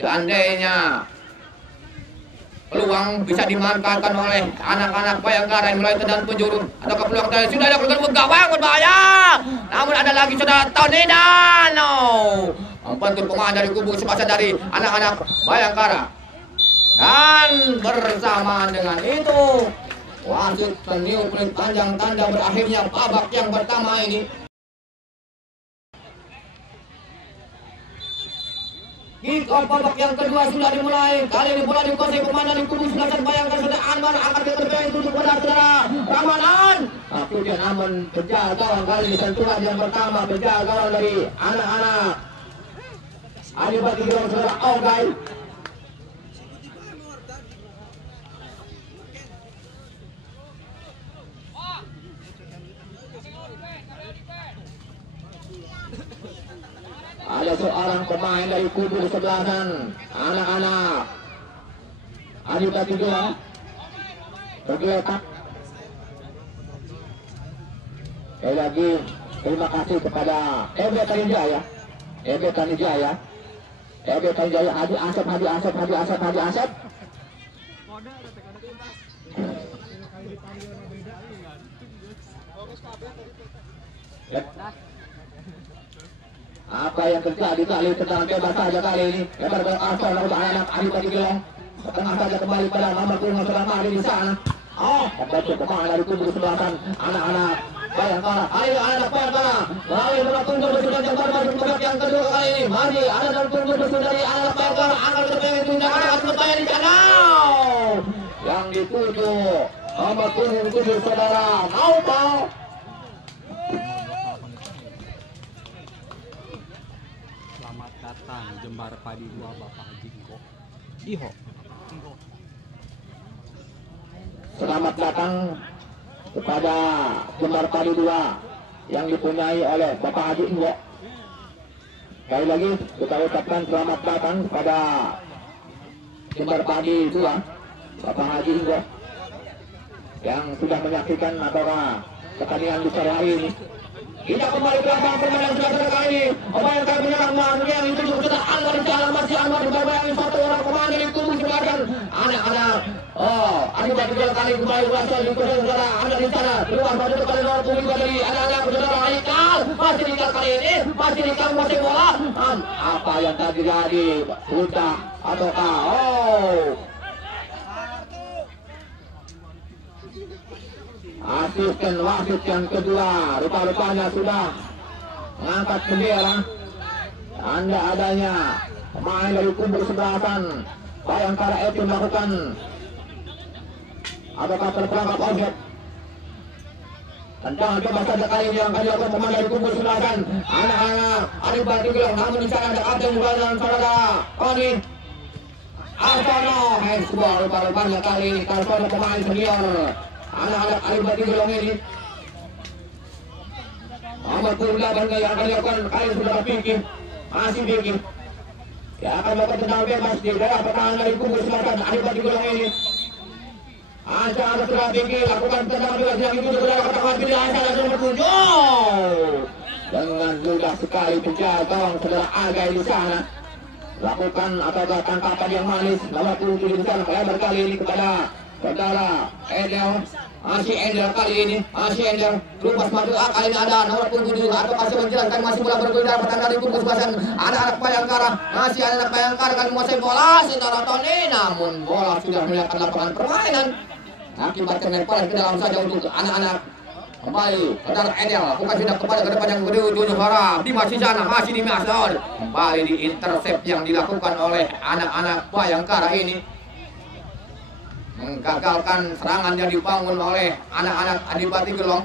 seandainya peluang bisa dimanfaatkan oleh anak-anak Bayangkara yang mulai tendangan penjuru. Ataukah peluang dari sudah ada peluang gawang berbahaya. Namun ada lagi sudah Tonidano. Membantu pemain dari kubu sepasang dari anak-anak Bayangkara. Dan bersamaan dengan itu wasit meniup peluit panjang tanda berakhirnya babak yang pertama ini. Kick off babak yang kedua sudah dimulai. Kali ini bola dikuasai pemain dari kubu sebelasan Bayangkara. Sudah Anwar angkat ke terbang untuk saudara Ramadan. Tapi dia namun penjaga gawang kali ini sentuhan yang pertama penjaga gawang dari anak-anak Adipati Gelong saudara Ogai. Ada seorang pemain dari kubu sebelasan anak-anak Adipati Gelong tergeletak. Sekali lagi terima kasih kepada EB Tanijaya, EB Tanijaya, EB Tanijaya, Hadi Asep. Apa yang terjadi kali tendangan bebas saja kali ini. Lebar berasal untuk anak Adipati Gelong. Setengah saja kembali pada nomor punggung selama di sana. Membantu pemain dari kubu sebelasan anak-anak Bayangkara. Ayo anak Bayangkara melalui nomor punggung bersudah yang baru babak yang kedua kali ini. Mari ada nomor punggung bersudah dari anak Bayangkara. Angkat ke pengen tunjangan akan bertanya di sana. Yang dituju nomor punggung 7 saudara Naufal. Selamat datang Jembar Padi 2 Bapak Haji Inggo. Iho. Selamat datang kepada Jembar Padi 2 yang dipunyai oleh Bapak Haji Inggo. Sekali lagi kita ucapkan selamat datang kepada Jembar Padi 2 Bapak Haji Inggo yang sudah menyaksikan ataukah pertandingan besar hari ini. Kita kembali ke belakang permainan selanjutnya kali ini. Bayangkara menyerang yang itu sudah Anwar di jalan, masih Anwar dibayangin satu orang pemain dari kubu sebelasan anak-anak. Adipati Gelong kali kembali berhasil di kubu saudara Anda di sana. Keluar pada depan nomor punggung dari anak-anak saudara Haikal. Masih Haikal kali ini, masih Haikal masih bola. Apa yang terjadi? Sudah ataukah? Asisten wasit yang kedua rupa-rupanya sudah mengangkat bendera. Tanda adanya pemain dari kubu sebelasan Bayangkara FC melakukan apakah terperangkap objek. Tendangan bebas saja kali ini yang dilakukan pemain dari kubu sebelasan anak-anak Adipati Gelong. Namun di sana ada Abdul dan saudara Tony Arsono. Sebuah rupa-rupanya kali ini Arsono pemain senior anak-anak Adipati Gelong ini. Nomor punggung 8 yang akan dilakukan kali saudara Pinky. Masih Pinky yang akan melakukan tendangan bebas di daerah pertahanan dari kubu sebelasan Adipati Gelong ini. Ada saudara Pinky lakukan tendangan bebas yang itu di daerah pertahanan di daerah nomor 7. Dengan mudah sekali penjaga gawang saudara Agai di sana lakukan atau tangkapan yang manis nomor 7 di sana. Lebar kali ini kepada saudara Endel. Masih Endel kali ini, masih Endel lepas maju. Kali ini ada nomor punggung 7 atau kasih menjelaskan masih bola bergulir dapatan dari kubu sebasan anak-anak Bayangkara. Masih anak Bayangkara kan menguasai bola Sintara Tony, namun bola sudah melihat lapangan permainan. Akibatkan lemparan ke dalam saja untuk anak-anak. Kembali saudara Endel bukan sudah kepada ke depan yang berdiri tujuh harap di masih sana, masih di Masdor. Kembali di intercept yang dilakukan oleh anak-anak Bayangkara ini, menggagalkan serangan yang dibangun oleh anak-anak Adipati Gelong.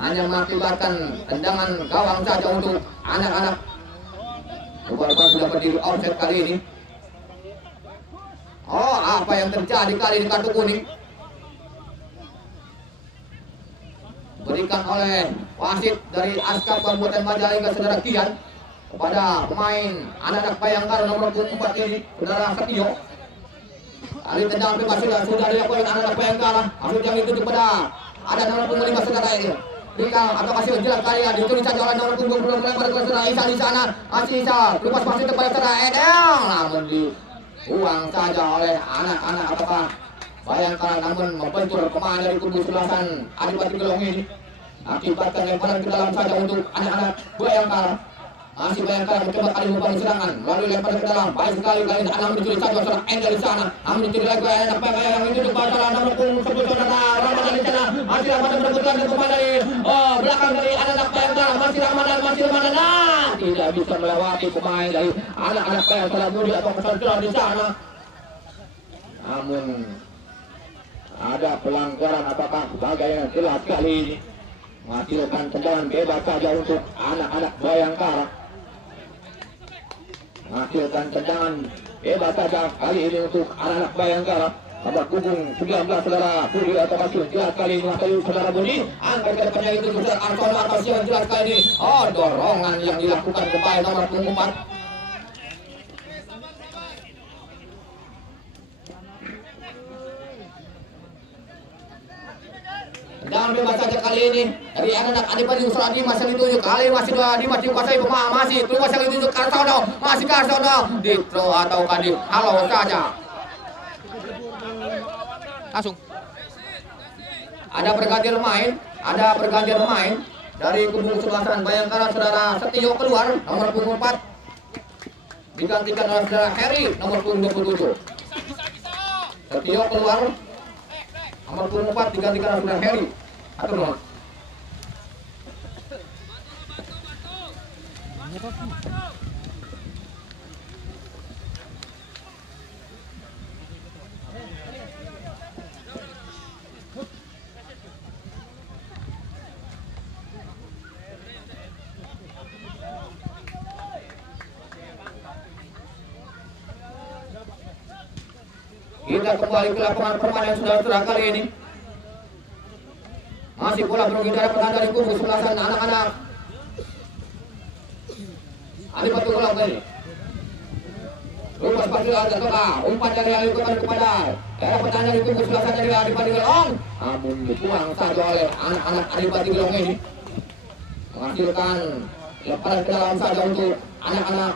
Hanya mengakibatkan tendangan gawang saja untuk anak-anak. Rupa-rupa sudah berdiri offset kali ini. Oh, apa yang terjadi kali ini? Kartu kuning berikan oleh wasit dari Askap Kabupaten Majalengka, saudara Kian, kepada pemain anak-anak Bayangkara nomor 4 ini, saudara Setio. Kali tendangan bebas sudah dilakukan anak-anak Bayangkara. Maksud yang itu kepada ada nomor punggung 5 saudara ini. Berikan atau kasih jelas kali ya, ditulis saja oleh nomor punggung belum pada saudara Isa di sana. Masih Isa lepas masih kepada saudara Edel, namun dibuang saja oleh anak-anak apakah Bayangkara, namun membentur pemain dari kubu sebelasan Adipati Gelong ini. Akibatkan lemparan ke dalam saja untuk anak-anak Bayangkara. Masih Bayangkara mencoba kali membangun serangan melalui lemparan ke dalam. Baik sekali kali ini anak mencuri saja saudara Endel di sana. Namun mencuri lagi anak Bayangkara yang itu saudara nomor punggung 10 saudara Ramadan di sana. Masih Ramadan berebutkan ke pemain dari belakang dari anak-anak Bayangkara. Masih Ramadan. Nah, tidak bisa melewati pemain dari anak-anak Bayangkara Budi atau Kesantulan di sana. Namun ada pelanggaran apakah bagaimana jelas kali ini menghasilkan tendangan bebas saja untuk anak-anak Bayangkara. Menghasilkan tendangan bebas saja kali ini untuk anak-anak Bayangkara. Nomor punggung 19 saudara Budi atau masih jelas kali ini atau saudara Budi. Angkat ke depannya itu saudara Arsono atau siapa jelas kali ini. Oh, dorongan yang dilakukan kepada nomor punggung 4. Jangan bebas saja kali ini dari anak-anak Adipati Usradi masih ditunjuk kali masih dikuasai pemain masih keluar yang ditunjuk Karsono masih Karsono di throw atau kadi halo saja Langsung. ada pergantian pemain dari kubu sebelasan Bayangkara. Saudara Setio keluar nomor punggung 4 digantikan oleh saudara Heri nomor punggung 27. Setio keluar nomor punggung 4 digantikan oleh saudara Heri atau nomor kita kembali ke lapangan permainan saudara-saudara kali ini. Masih bola bergulir dari dari kubu sebelasan anak-anak Adipati Gelong ini. Lupas pasti ada toka umpan dari Adipati kepada daerah pertahanan dari kubu sebelasan dari Adipati Gelong. Namun dibuang saja oleh anak-anak Adipati Gelong ini. Menghasilkan lemparan ke dalam saja untuk anak-anak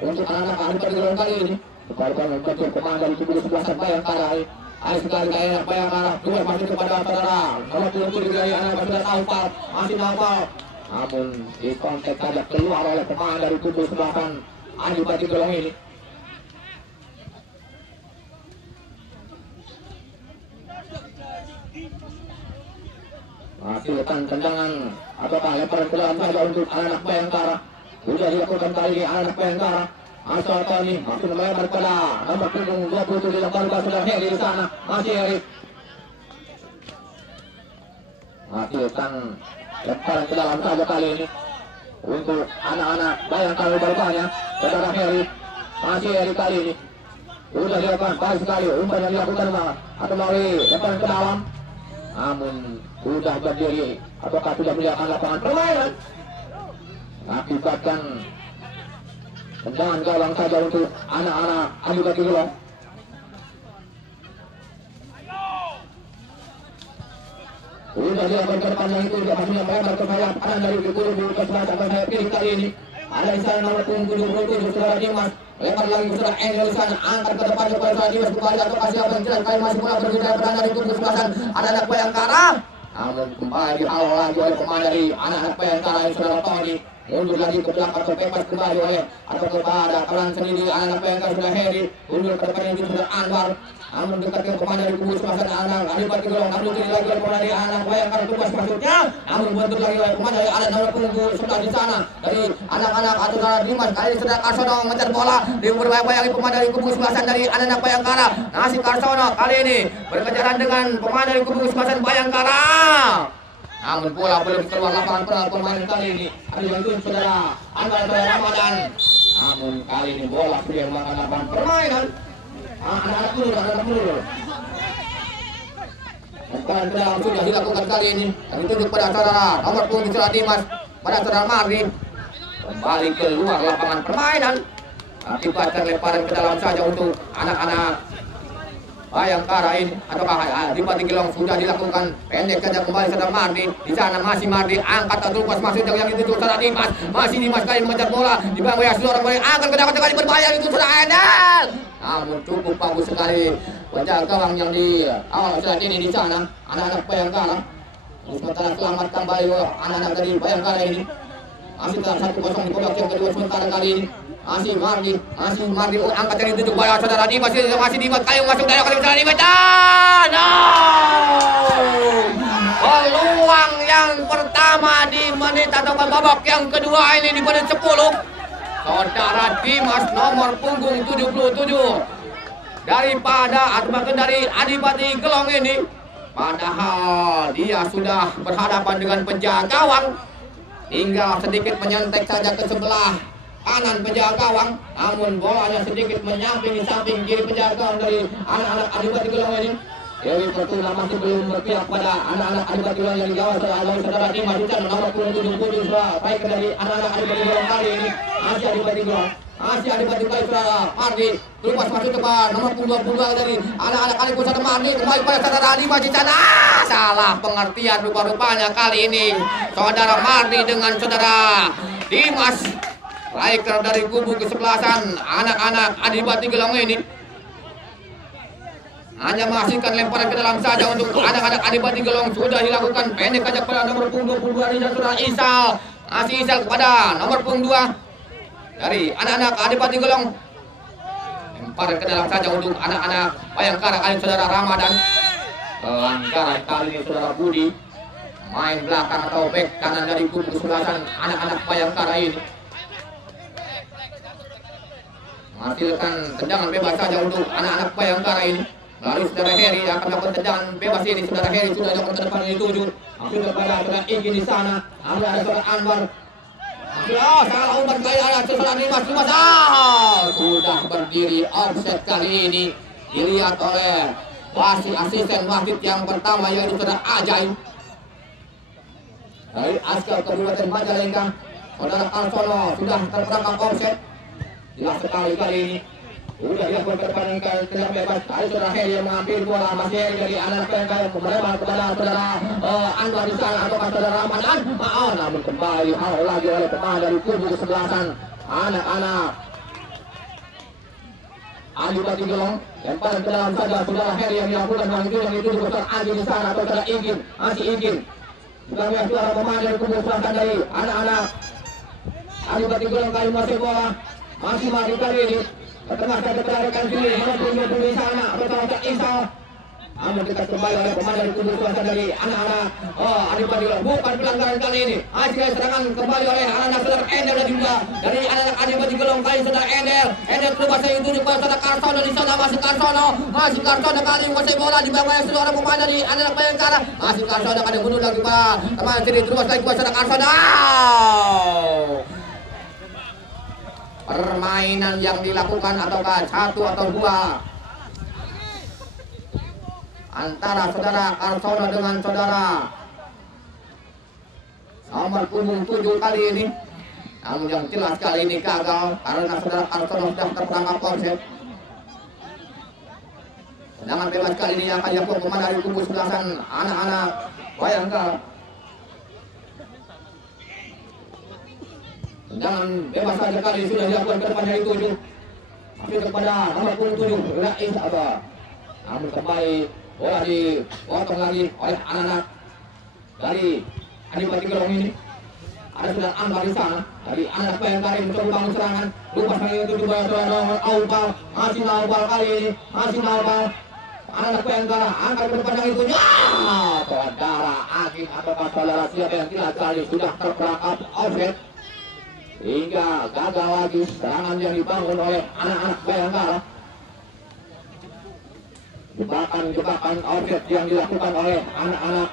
untuk anak-anak Adipati Gelong kali ini. Bukan membentuk pemain dari kubu sebelasan Bayangkara. Ayo sekali anak Bayangkara keluar masuk kepada saudara nomor 27 dari anak saudara Naufal masih Naufal. Namun di kontak saja keluar oleh pemain dari kubu sebelasan Adipati Gelong ini. Hasilkan tendangan ataukah lemparan ke dalam saja untuk anak Bayangkara. Sudah dilakukan kali ini anak Bayangkara. Asal Tony masih melebar pada nomor punggung 27 yang baru sudah Heri di sana. Masih Heri. Hasilkan lemparan ke dalam saja kali ini untuk anak-anak Bayangkara berubahnya. Saudara Heri. Masih Heri kali ini. Sudah dilakukan baik sekali umpan yang dilakukan atau melalui lemparan ke dalam. Namun sudah berdiri ataukah sudah melihat lapangan permainan. Akibatkan tendangan gawang saja untuk anak-anak Adipati Gelong. Udah dilakukan ke panjang itu juga masih melebar ke sayap kanan dari kubu ke sebelah sayap kiri kali ini. Ada di sana nomor punggung 77 saudara Dimas. Lebar lagi ke saudara Engel di sana, angkat ke depan kepada saudara Dimas kembali atau kasih apa yang jelas kali masih bola berbicara pada dari kubu sebelasan. Ada anak Bayangkara. Namun kembali dihalau lagi oleh pemain dari anak-anak Bayangkara yang saudara Tony. Mundur lagi ke belakang atau bebas kembali oleh atau kepada kalangan sendiri anak-anak Bayangkara sudah Heri. Mundur ke depan ini sudah Anwar. Namun dekat ke pemain dari kubu sebelah anak Adipati Gelong. Namun kiri lagi oleh pemain dari anak Bayangkara tugas masuknya. Namun bentuk lagi oleh pemain dari anak nomor punggung sebelah di sana dari anak-anak atau saudara Dimas. Kali ini sudah Karsono mengejar bola di berbayang pemain dari kubu sebelah dari anak-anak Bayangkara. Nasib Karsono kali ini berkejaran dengan pemain dari kubu sebelah Bayangkara. Namun bola belum keluar lapangan pemain kali ini. Ada yang itu saudara Anwar Ramadan. Namun kali ini bola sudah melakukan lapangan permainan. Anak-anak dulu. Bukan sudah dilakukan kali ini. Dan ditunjuk pada saudara nomor punggung saudara Dimas, pada saudara Mardi. Kembali keluar lapangan permainan. Akibatkan lemparan ke dalam saja untuk anak-anak Bayangkara ini atau Adipati Gelong sudah dilakukan pendek saja kembali saudara Mardi. Di sana masih Mardi angkat atau pas masuk yang itu saudara Dimas. Masih Dimas kali mengejar bola di bawah ya seorang kembali angkat ke dalam sekali berbahaya itu saudara Endel. Namun cukup bagus sekali penjaga gawang yang di awal saat ini di sana anak-anak Bayangkara. Sementara selamat kembali anak-anak dari Bayangkara ini. Masih dalam 1-0 di babak yang kedua sementara kali ini. Masih Mardi angkat dari tujuh bola saudara Dimas, masih Dimas kali masuk dari kali saudara Dimas. Peluang yang pertama di menit atau babak yang kedua ini di menit 10. Saudara Dimas nomor punggung 77 daripada atau bahkan dari Adipati Gelong ini, padahal dia sudah berhadapan dengan penjaga gawang, tinggal sedikit menyentek saja ke sebelah kanan penjaga gawang, namun bolanya sedikit menyamping di samping kiri penjaga gawang dari anak-anak Adipati Gelong ini. Dewi Pertuna masih belum berpihak pada anak-anak Adipati Gelong yang digawas oleh saudara Dimas di sana nomor 77 baik dari anak-anak Adipati Gelong kali ini. Masih Adipati Gelong, masih Adipati Gelong saudara Mardi lepas masuk depan nomor 22 dari anak-anak Adipati Gelong Mardi kembali pada saudara Dimas di sana. Salah pengertian rupa-rupanya kali ini saudara Mardi dengan saudara Dimas. Striker dari kubu kesebelasan anak-anak Adipati Gelong ini hanya menghasilkan lemparan ke dalam saja untuk anak-anak Adipati Gelong. Sudah dilakukan pendek saja pada nomor punggung 22 dan saudara Isal. Masih Isal kepada nomor punggung 2 dari anak-anak Adipati Gelong. Lemparan ke dalam saja untuk anak-anak Bayangkara kali saudara Ramadan. Pelanggaran kali ini saudara Budi, main belakang atau back kanan dari kubu kesebelasan anak-anak Bayangkara ini. Menghasilkan tendangan bebas saja untuk anak-anak Bayangkara ini. Lalu saudara Heri akan melakukan tendangan bebas ini. Saudara Heri sudah dilakukan ke depan ini 7. Masuk kepada saudara Ingin di sana. Ada saudara Anwar. Salah umpan kali ada saudara Dimas. Sudah berdiri offset kali ini. Dilihat oleh wasit asisten wasit yang pertama yaitu saudara Ajay dari Askar Kabupaten Majalengka. Saudara Karsono sudah terperangkap offset. Jelas sekali kali ini. Sudah dilakukan ke depan tendangan bebas. Ada saudara Heri yang mengambil bola. Masih Heri dari anak Bayangkara yang melempar kepada saudara Anwar di sana atau saudara Ramadan. Namun kembali halau lagi oleh pemain dari kubu kesebelasan anak-anak Adipati Gelong. Lemparan ke dalam saja saudara Heri yang dilakukan dengan itu yang dituju saudara Agi di sana atau saudara Ingin. Masih Ingin. Juga saudara pemain dari kubu kesebelasan dari anak-anak Adipati Gelong kali masih bola. Masih maju kali ini. Tengah saja beradakan sini, menunggu di sana, betul-betul Isal. Namun dekat kembali oleh pemain dari kubu kesebelasan dari anak-anak Adipati Gelong. Bukan pelanggaran kali ini. Hasil serangan kembali oleh anak-anak saudara Endel dan juga dari anak-anak Adipati Gelong kali saudara Endel. Endel terubah saya tunjuk kepada saudara Karsono di sana, masih Karsono kali menguasai bola di bawah seluruh pemain dari anak-anak Bayangkara. Masih Karsono kali mundur lagi pak. Teman sini terubah lagi kepada saudara Karsono. Permainan yang dilakukan ataukah 1 atau 2 antara saudara Karsono dengan saudara nomor punggung 7 kali ini. Namun yang jelas kali ini gagal karena saudara Karsono sudah terperangkap offset. Tendangan bebas kali ini akan dilakukan pemain dari kubu sebelah sana, anak-anak Bayangkara. Tendangan bebas saja kali sudah dilakukan ke depan dari 7. Masih kepada nomor 27 Rais Abah. Namun kembali bola dipotong lagi oleh anak-anak dari Adipati Gelong ini. Ada sudah Anwar di sana. Dari anak Bayangkara mencoba bangun serangan. Lupa saya itu juga Aubal. Masih Aubal kali ini. Masih Aubal. Anak Bayangkara angkat ke depan yang itu. Saudara Agim atau saudara siapa yang tidak kali sudah terperangkap offset. Hingga gagal lagi serangan yang dibangun oleh anak-anak Bayangkara. Jebakan offset yang dilakukan oleh anak-anak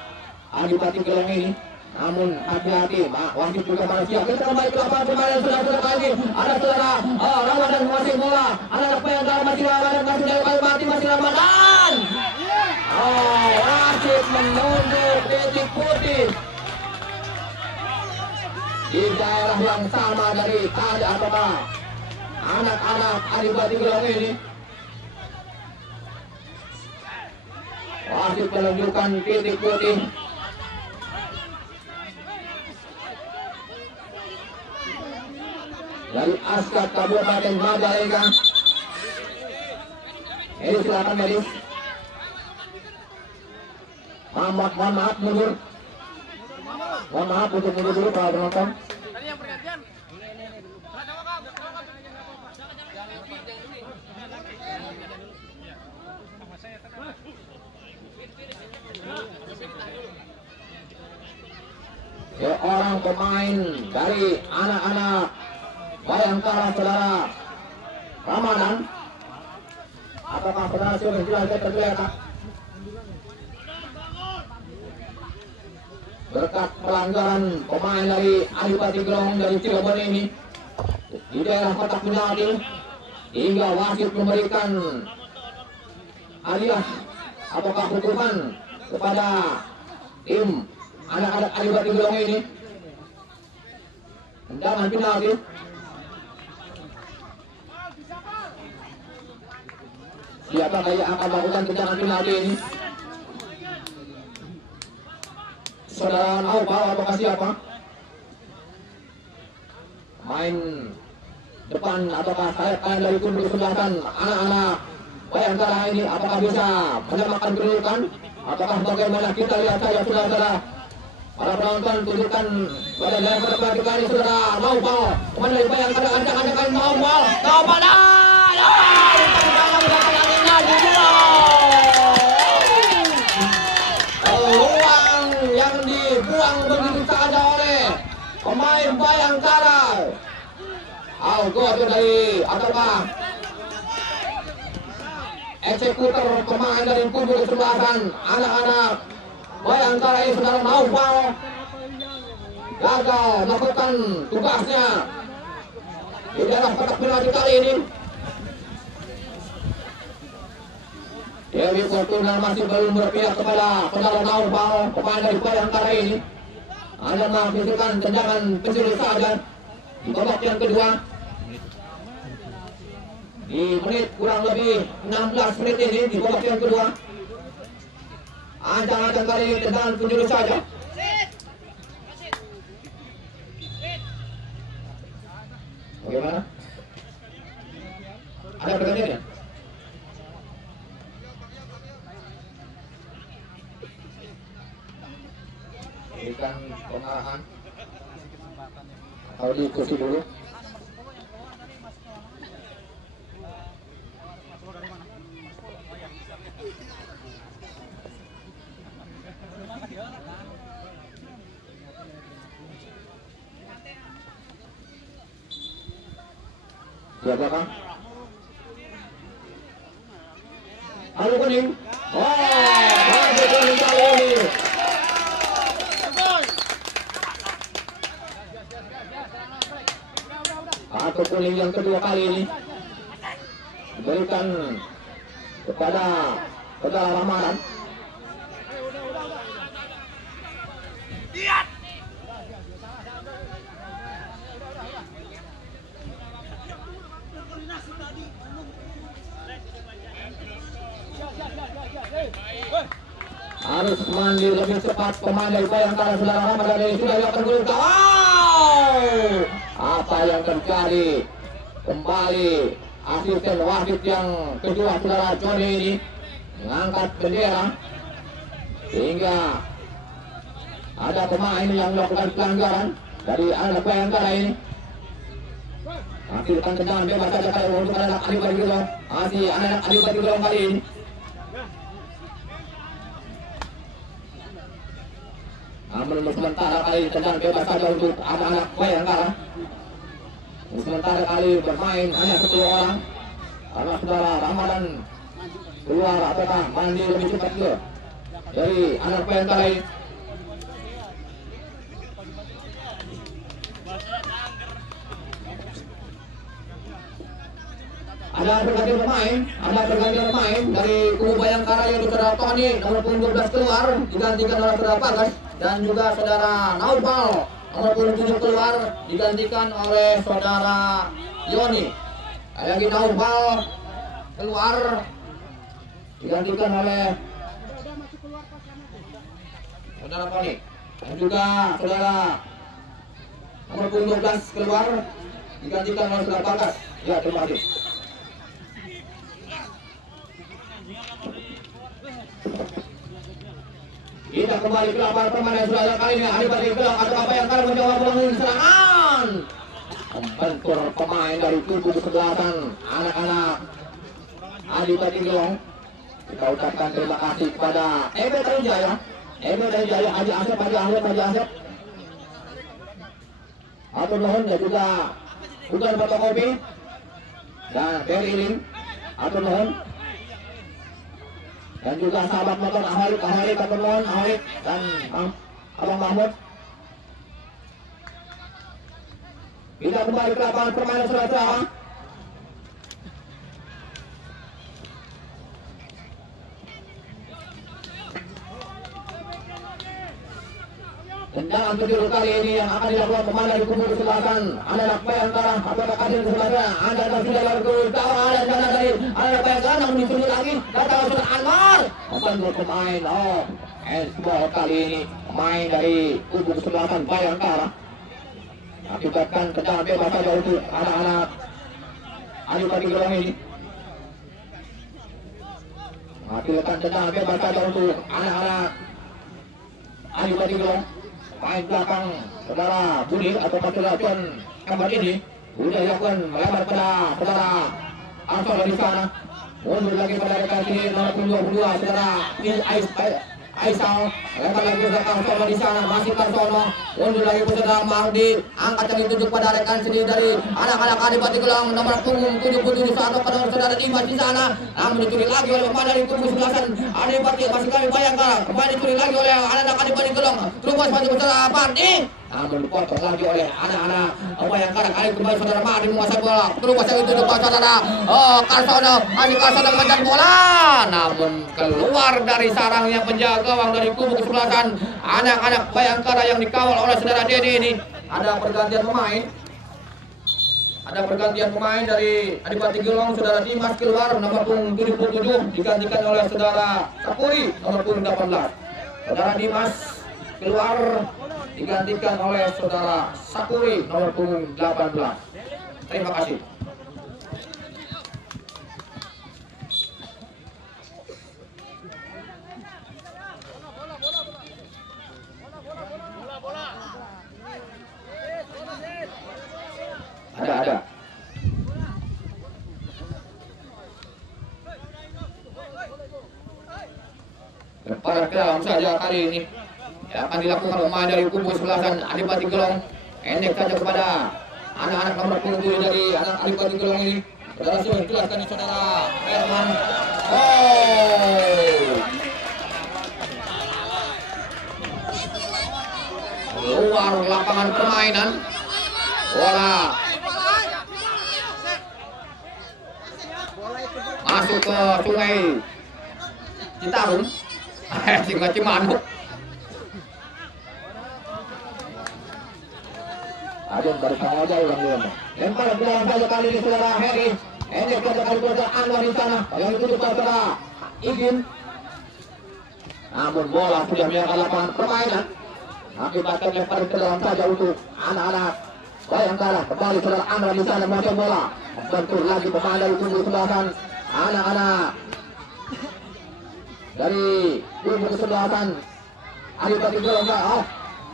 Adipati Gelong ini. Namun hati-hati, wasit juga manusia. Kita kembali ke lapangan permainan sudah lagi. Ada saudara Ramadan masih bola. Anak-anak Bayangkara masih Ramadan masih dari mati masih Ramadan. Wasit menunjuk titik putih di daerah yang sama dari tadi atau anak-anak Adipati Gelong ini. Wasit menunjukkan titik putih. Dari Askat Kabupaten Majalengka. Ini silakan Medis. Mohon maaf mundur. Mohon maaf untuk mundur dulu para penonton. Seorang pemain dari anak-anak Bayangkara saudara Ramadan. Apakah saudara sudah jelas terlihat? Berkat pelanggaran pemain dari Adipati Gelong dari Cirebon ini di daerah kotak penalti, hingga wasit memberikan hadiah apakah hukuman kepada tim anak-anak Adipati Gelong ini. Tendangan penalti. Siapa yang akan melakukan tendangan penalti ini? Saudara Aubal apakah siapa? Main depan ataukah sayap kanan dari kubu sebelah anak-anak Bayangkara ini apakah bisa menyamakan kedudukan? Apakah bagaimana? Kita lihat saja saudara-saudara. Para penonton tunjukkan pada dalam pertandingan ini saudara Aubal. Pemain dari Bayangkara ancang-ancang Aubal. Aubal peluang yang dibuang begitu saja oleh pemain Bayangkara. Gol dari ataukah eksekutor pemain dari kubu kesebelasan anak-anak Bayangkara ini saudara Naufal gagal melakukan tugasnya di dalam kotak penalti kali ini. Dewi Fortuna masih belum berpihak kepada saudara Naufal, pemain dari Bayangkara ini. Hanya menghasilkan tendangan penjuru saja di babak yang kedua. Di menit kurang lebih 16 menit ini di babak yang kedua. Ancang-ancang kali ini tendangan penjuru saja. Bagaimana? Ada pergantiannya? Berikan pengarahan atau diskusi dulu. Siapa kan? Halo kuning. Kartu kuning kali ini. Kartu kuning yang kedua kali ini diberikan kepada saudara Ramadan. mandi lebih cepat pemain dari Bayangkara saudara Ramadhani sudah dilakukan gol. Wow, apa yang terjadi? Kembali asisten wasit yang kedua saudara Joni ini mengangkat bendera sehingga ada pemain yang melakukan pelanggaran dari anak Bayangkara ini. Hasilkan tendangan bebas saja kali untuk anak Adipati Gelong. Masih anak Adipati Gelong kali ini. Namun sementara kali tendangan bebas saja untuk anak-anak Bayangkara. Sementara kali bermain hanya 10 orang. Karena saudara Ramadan keluar ataukah mandi lebih cepat ke dari anak Bayangkara ini. Ada pergantian pemain dari kubu Bayangkara yang saudara Tony nomor 12 keluar digantikan oleh saudara Bagas, dan juga saudara Naufal nomor 7 keluar digantikan oleh saudara Yoni. Lagi Naufal keluar digantikan oleh saudara Tony, dan juga saudara nomor 12 keluar digantikan oleh saudara Bagas. Ya, terima kasih. Kita kembali ke lapangan permainan saudara kali ini. Adipati Gelong atau apa yang akan menjawab bola serangan. Membentur pemain dari kubu kesebelasan anak-anak Adipati Gelong. Kita ucapkan terima kasih kepada Ebe Tarijaya, Haji Asep. Atur nuhun dan juga bukan fotokopi dan Ferry Lim. Atur nuhun. Dan juga sahabat motor Ahalik, dan Abang Mahmud. Kita kembali ke lapangan permainan saudara. Tendangan kedua kali ini yang akan dilakukan pemain dari kubu kesebelasan anak Bayangkara atau Kadir kesebelasan. Anda sudah lakukan tawaran ada sana dari anak Bayangkara, namun disuruh lagi datang sudah Anwar. Membentur pemain handball kali ini pemain dari kubu kesebelasan Bayangkara. Akibatkan tendangan bebas saja untuk anak-anak Adipati Gelong ini. Akibatkan tendangan bebas saja untuk anak-anak Adipati Gelong. Main belakang saudara Budi atau saudara John Ember ini sudah dilakukan melebar pada saudara Ansor di sana. Mundur lagi pada rekan sini nomor 22 saudara Aisal, lempar lagi ke Karsono di sana, masih Karsono. Mundur lagi ke saudara Mahdi, angkat yang ditunjuk pada rekan sini dari anak-anak Adipati Gelong nomor punggung 77 atau pada saudara Dimas di sana. Namun dicuri lagi oleh pemain dari kubu sebelasan Adipati, masih kami Bayangkara. Kembali dicuri lagi oleh anak-anak Adipati Gelong. Terus masih saudara Pardi. Namun dipotong lagi oleh anak-anak Bayangkara. Kali kembali saudara Mahdi menguasai bola. Terus masih ditunjuk pada saudara Karsono, masih Karsono mengejar bola. Namun keluar dari sarangnya penjaga gawang dari kubu kesebelasan anak-anak Bayangkara yang dikawal oleh saudara Dedi ini. Ada pergantian pemain dari Adipati Gelong. Saudara Dimas keluar nomor punggung 77 digantikan oleh saudara Sapuri nomor punggung 18. Saudara Dimas keluar digantikan oleh saudara Sapuri nomor punggung 18. Terima kasih. Ada. Lempar ke dalam saja kali ini. Yang akan dilakukan pemain dari kubu sebelasan Adipati Gelong. Endek saja kepada anak-anak nomor 27 dari anak Adipati Gelong ini. Saudara sudah jelaskan saudara Herman. Keluar lapangan permainan. Bola masuk ke sungai Citarum, Sungai Cimanuk. Aduh, baru sama aja ulang dia. Lempar ke dalam saja kali ini saudara Heri. Endek saja kali saudara Anwar di sana. Yang itu saudara Igin. Namun bola sudah meninggalkan lapangan permainan. Akibatkan lempar ke dalam saja untuk anak-anak Bayangkara. Kembali saudara Andra di sana menguasai bola. Bentur lagi pemain dari kubu sebelah kanan. Anak-anak dari kubu sebelah kanan. Adipati Gelong. Oh,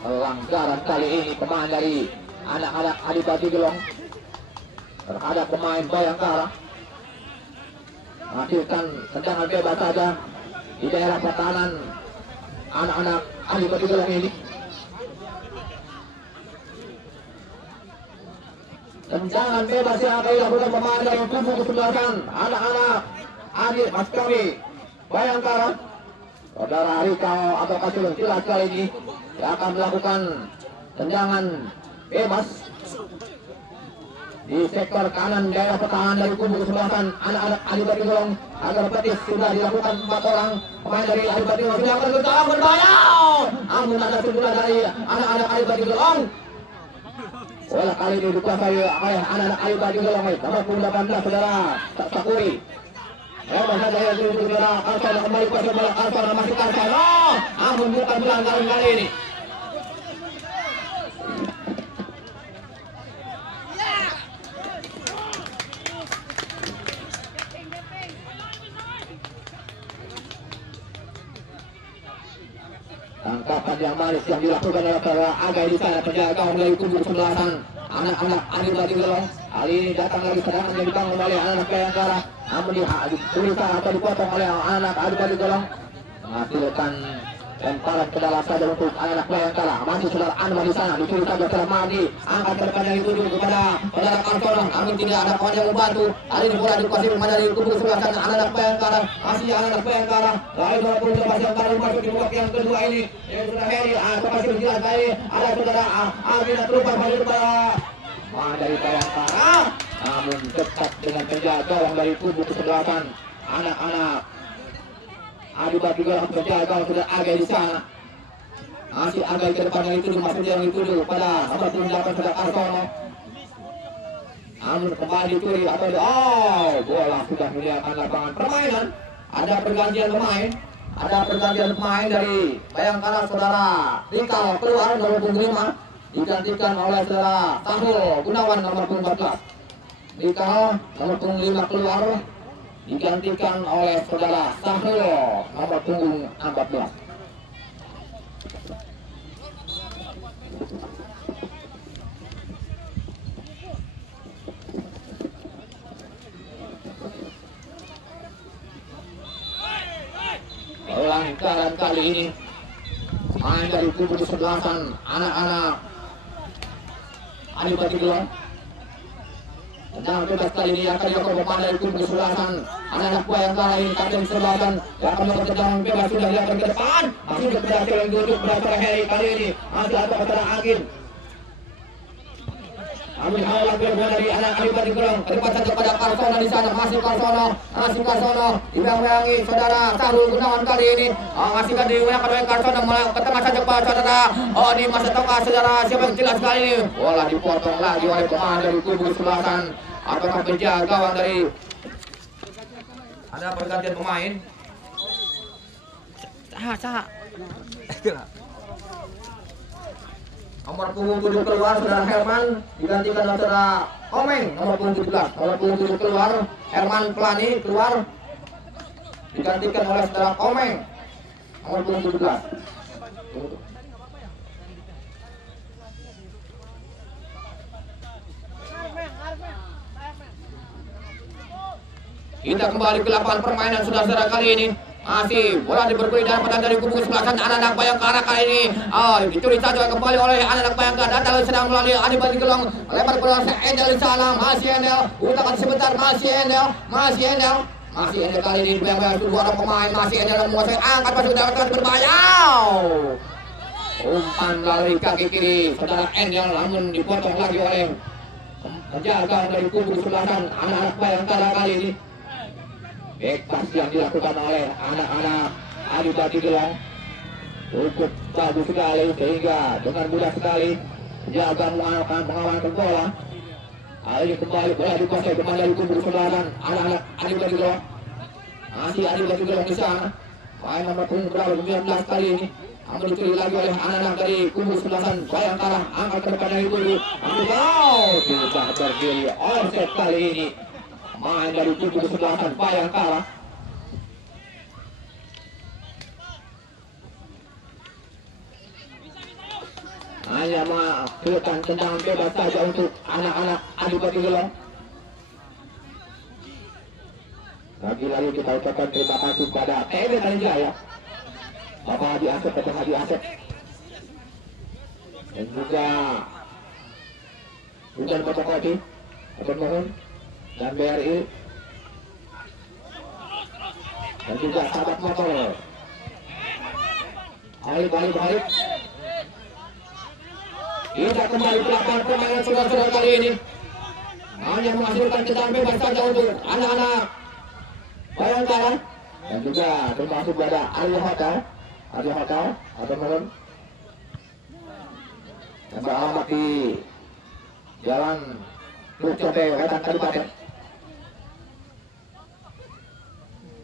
pelanggaran kali ini pemain dari anak-anak Adipati Gelong terhadap pemain Bayangkara. Menghasilkan tendangan bebas saja di daerah pertahanan anak-anak Adipati Gelong ini. Tendangan bebas yang akan dilakukan pemain dari kubu kesebelasan anak-anak Adit Mas kami Bayangkara. Saudara Rika atau Kasul jelas kali ini yang akan melakukan tendangan bebas di sektor kanan daerah pertahanan dari kubu kesebelasan anak-anak Adipati Gelong. Agar petis sudah dilakukan 4 orang pemain dari Adipati Gelong sudah bergerak berbahaya. Namun ada sudah dari anak-anak Adipati Gelong. Bola kali ini dikuasai oleh anak-anak Adipati Gelong. Nomor 18 saudara Sakuri. Hebat saja ya saudara Karsana kembali kuasai bola Karsana masih Karsana. Namun bukan pelanggaran kali ini. Tangkapan yang manis yang dilakukan oleh para Agai di sana penjaga dari kubu kesebelasan anak-anak Adipati Gelong. Kali ini datang lagi serangan yang dibangun oleh anak-anak Bayangkara. Namun dituliskan atau dipotong oleh anak Adipati Gelong. Menghasilkan lemparan ke dalam saja untuk anak-anak Bayangkara. Masih saudara Anwar di sana ditulis saja saudara Madi. Angkat ke depan yang dituju kepada saudara Kartono. Namun tidak ada kawan yang membantu. Kali ini bola dikuasai pemain dari kubu kesebelasan anak-anak Bayangkara. Masih anak-anak Bayangkara. Lalu bola pun lepas yang baru masuk di blok yang kedua ini. Yang sudah Heri. Masih jelas kali ada saudara Alvina terubah pada kepada dari Bayangkara. Namun dekat dengan penjaga yang dari kubu kesebelasan anak-anak Adipati Gelong. Penjaga sudah Agai di sana. Masih Agai ke depan yang itu masuk yang dituju pada nomor 28 sudah Kartono. Namun kembali dicuri atau bola sudah meninggalkan lapangan permainan. Ada pergantian pemain. Ada pergantian pemain dari Bayangkara saudara Rikal keluar nomor 5 digantikan oleh saudara Tahul Gunawan nomor 14. Rikal nomor 5 keluar digantikan oleh saudara Tahul nomor punggung 14. Pelanggaran kali ini main dari kubu kesebelasan anak-anak Adipati Gelong. Tendangan bebas kali ini akan dilakukan pemain dari kubu kesebelasan anak-anak Bayangkara ini. Kapten kesebelasan yang akan melakukan tendangan bebas sudah dilakukan ke depan. Masih berhasil yang duduk berdasar Heri kali ini. Masih ada saudara Angin. Namun awal bola dari anak Adipati Gelong terlepas saja pada Karsono di sana. Masih Karsono dibayang-bayangi saudara Sarul Gunawan kali ini. Masih kan diulang oleh Karsono ke tengah saja pada saudara. Di masa tengah saudara siapa yang jelas kali ini. Bola dipotong lagi oleh pemain dari kubu kesebelasan atau penjaga gawang dari. Ada pergantian pemain. Nomor punggung 7 keluar saudara Herman digantikan oleh saudara Komeng nomor punggung 17. Nomor punggung 7 keluar Herman Plani keluar digantikan oleh saudara Komeng nomor punggung 17. Kita kembali ke lapangan permainan saudara-saudara kali ini. Masih bola diperkuat dalam pertahanan dari kubu kesebelasan anak-anak Bayangkara kali ini. Dicuri saja kembali oleh anak-anak Bayangkara. Datang sedang melalui Adipati Gelong. Lebar bola Endel di sana. Masih Endel. Utakan sebentar. Masih Endel kali ini bayang-bayang dua orang pemain. Masih Endel menguasai angkat masuk dalam atas berbahaya. Umpan melalui kaki kiri saudara Endel namun dipotong lagi oleh penjaga dari kubu kesebelasan anak-anak Bayangkara kali ini. Bebas yang dilakukan oleh anak-anak Adipati Gelong cukup bagus sekali sehingga dengan mudah sekali penjaga mengamankan bola. Kali ini kembali bola dikuasai kembali dari kubu kesebelasan anak-anak Adipati Gelong. Masih Adipati Gelong di sana. Main nomor punggung berapa 19 kali ini. Namun dicuri lagi oleh anak-anak dari kubu sebelasan Bayangkara. Angkat ke depan dari kubu. Tidak berdiri offset kali ini. Main dari kubu sebelasan Bayangkara. Hanya melakukan tendangan bebas saja untuk anak-anak Adipati Gelong. Lagi-lagi kita ucapkan terima kasih kepada TB Tanjaya, Bapak Hadi Asep, Bapak Hadi Asep, dan juga Bukan Fotokopi, Bapak Mohon, dan BRI, dan juga sahabat motor. Balik. Kita kembali ke lapangan permainan saudara-saudara kali ini. Hanya menghasilkan tendangan bebas saja untuk anak-anak Bayangkara. Dan juga termasuk pada Arya Hotel, atau mohon, yang beralamat di Jalan Lucote, Wetan Kabupaten.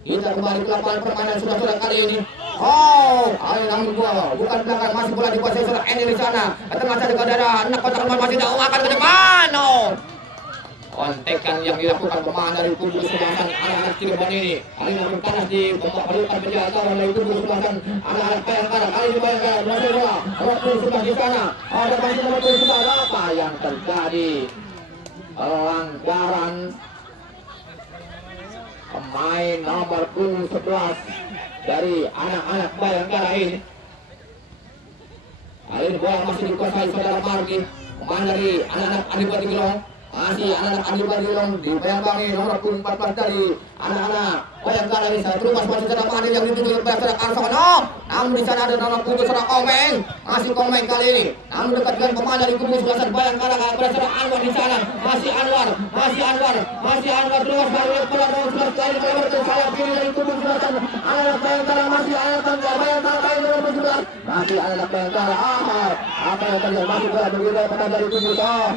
Kita kembali ke lapangan permainan saudara-saudara kali ini. Namun bola bukan belakang, masih bola dikuasai oleh Eni di sana. Termasuk dekat darah, anak kotak masih jauh akan ke depan. Kontekan yang dilakukan pemain dari kubu sebelasan anak-anak Cirebon ini. Kali ini berpanas di pelukan penjaga oleh kubu sebelasan anak-anak Bayangkara. Kali ini Bayangkara berhasil bola. Waktu sudah di sana. Ada masih nomor 7 apa yang terjadi? Pelanggaran pemain nomor 11 dari anak-anak Bayangkara ini. Kali ini bola masih dikuasai saudara Margi. Pemain dari anak-anak Adipati Gelong. Masih anak-anak Adipati Gelong dibayang-bayangi nomor 14 dari anak-anak Bayangkara ini. Terus masih saudara Margi yang dituju oleh saudara Karsono. Namun di sana ada nomor 7 saudara Komeng. Masih Komeng kali ini. Namun dekat dengan pemain dari kubu sebelasan Bayangkara ada saudara Anwar di sana. Masih Anwar terus baru bola nomor 11 kali lebar ke sayap kiri dari kubu sebelasan anak Bayangkara. Masih anak Bayangkara nomor 11. Masih anak Bayangkara. Apa yang terjadi? Masih bola berbeda pada dari kubu.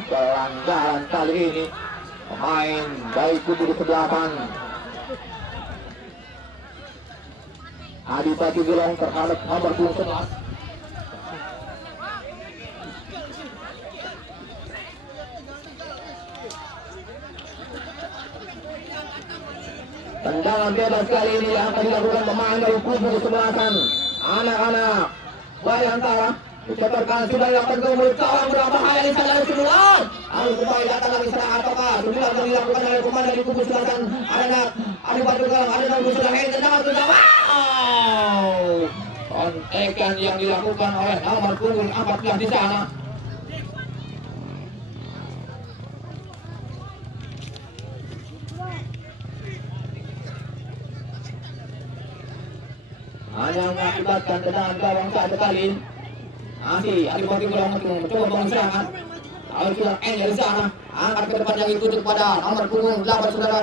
Pelanggaran kali ini pemain dari kubu di sebelasan Adipati Gelong terhadap nomor 11. Tendangan bebas kali ini yang akan dilakukan pemain dari kubu sebelasan anak-anak Bayangkara. Dicetorkan sudah dilakukan kemudian cawan berbahaya di sana dari Sumulan. Lalu kembali datang lagi sana ataukah sudah akan dilakukan oleh pemain dari kubu sebelasan anak Adipati Gelong. Ada nomor sudah tendangan sudah. Kontekan yang dilakukan oleh nomor punggung 14 di sana. Hanya mengakibatkan tendangan gawang saja kali. Masih Adipati Gelong mencoba bangun serangan. Lalu sudah N dari sana. Angkat ke depan yang dituju kepada nomor punggung 8 saudara.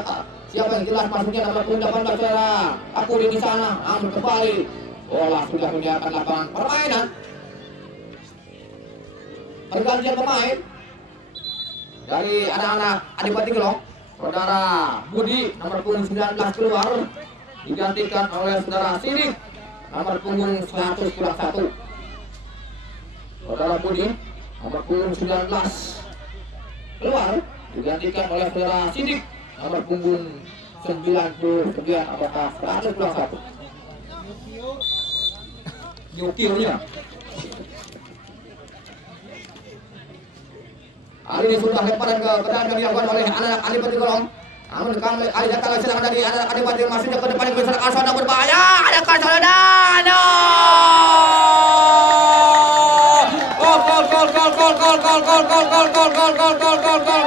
Siapa yang jelas masuknya nomor punggung 18 saudara. Aku di sana. Namun kembali bola sudah menyiapkan lapangan permainan. Pergantian pemain dari anak-anak Adipati Gelong. Saudara Budi nomor punggung 19 keluar, digantikan oleh saudara Sidik nomor punggung 100 kurang 1. Saudara Budi nomor punggung 19 keluar, digantikan oleh saudara Sidik nomor punggung 99 apakah 100 kurang 1. Nyukirnya hari ini sudah lemparan ke keadaan yang dilakukan oleh anak-anak Adipati Gelong. Namun kami kali datang serangan dari anak-anak Adipati masih ke depan ke saudara Karsono berbahaya. Ada Karsono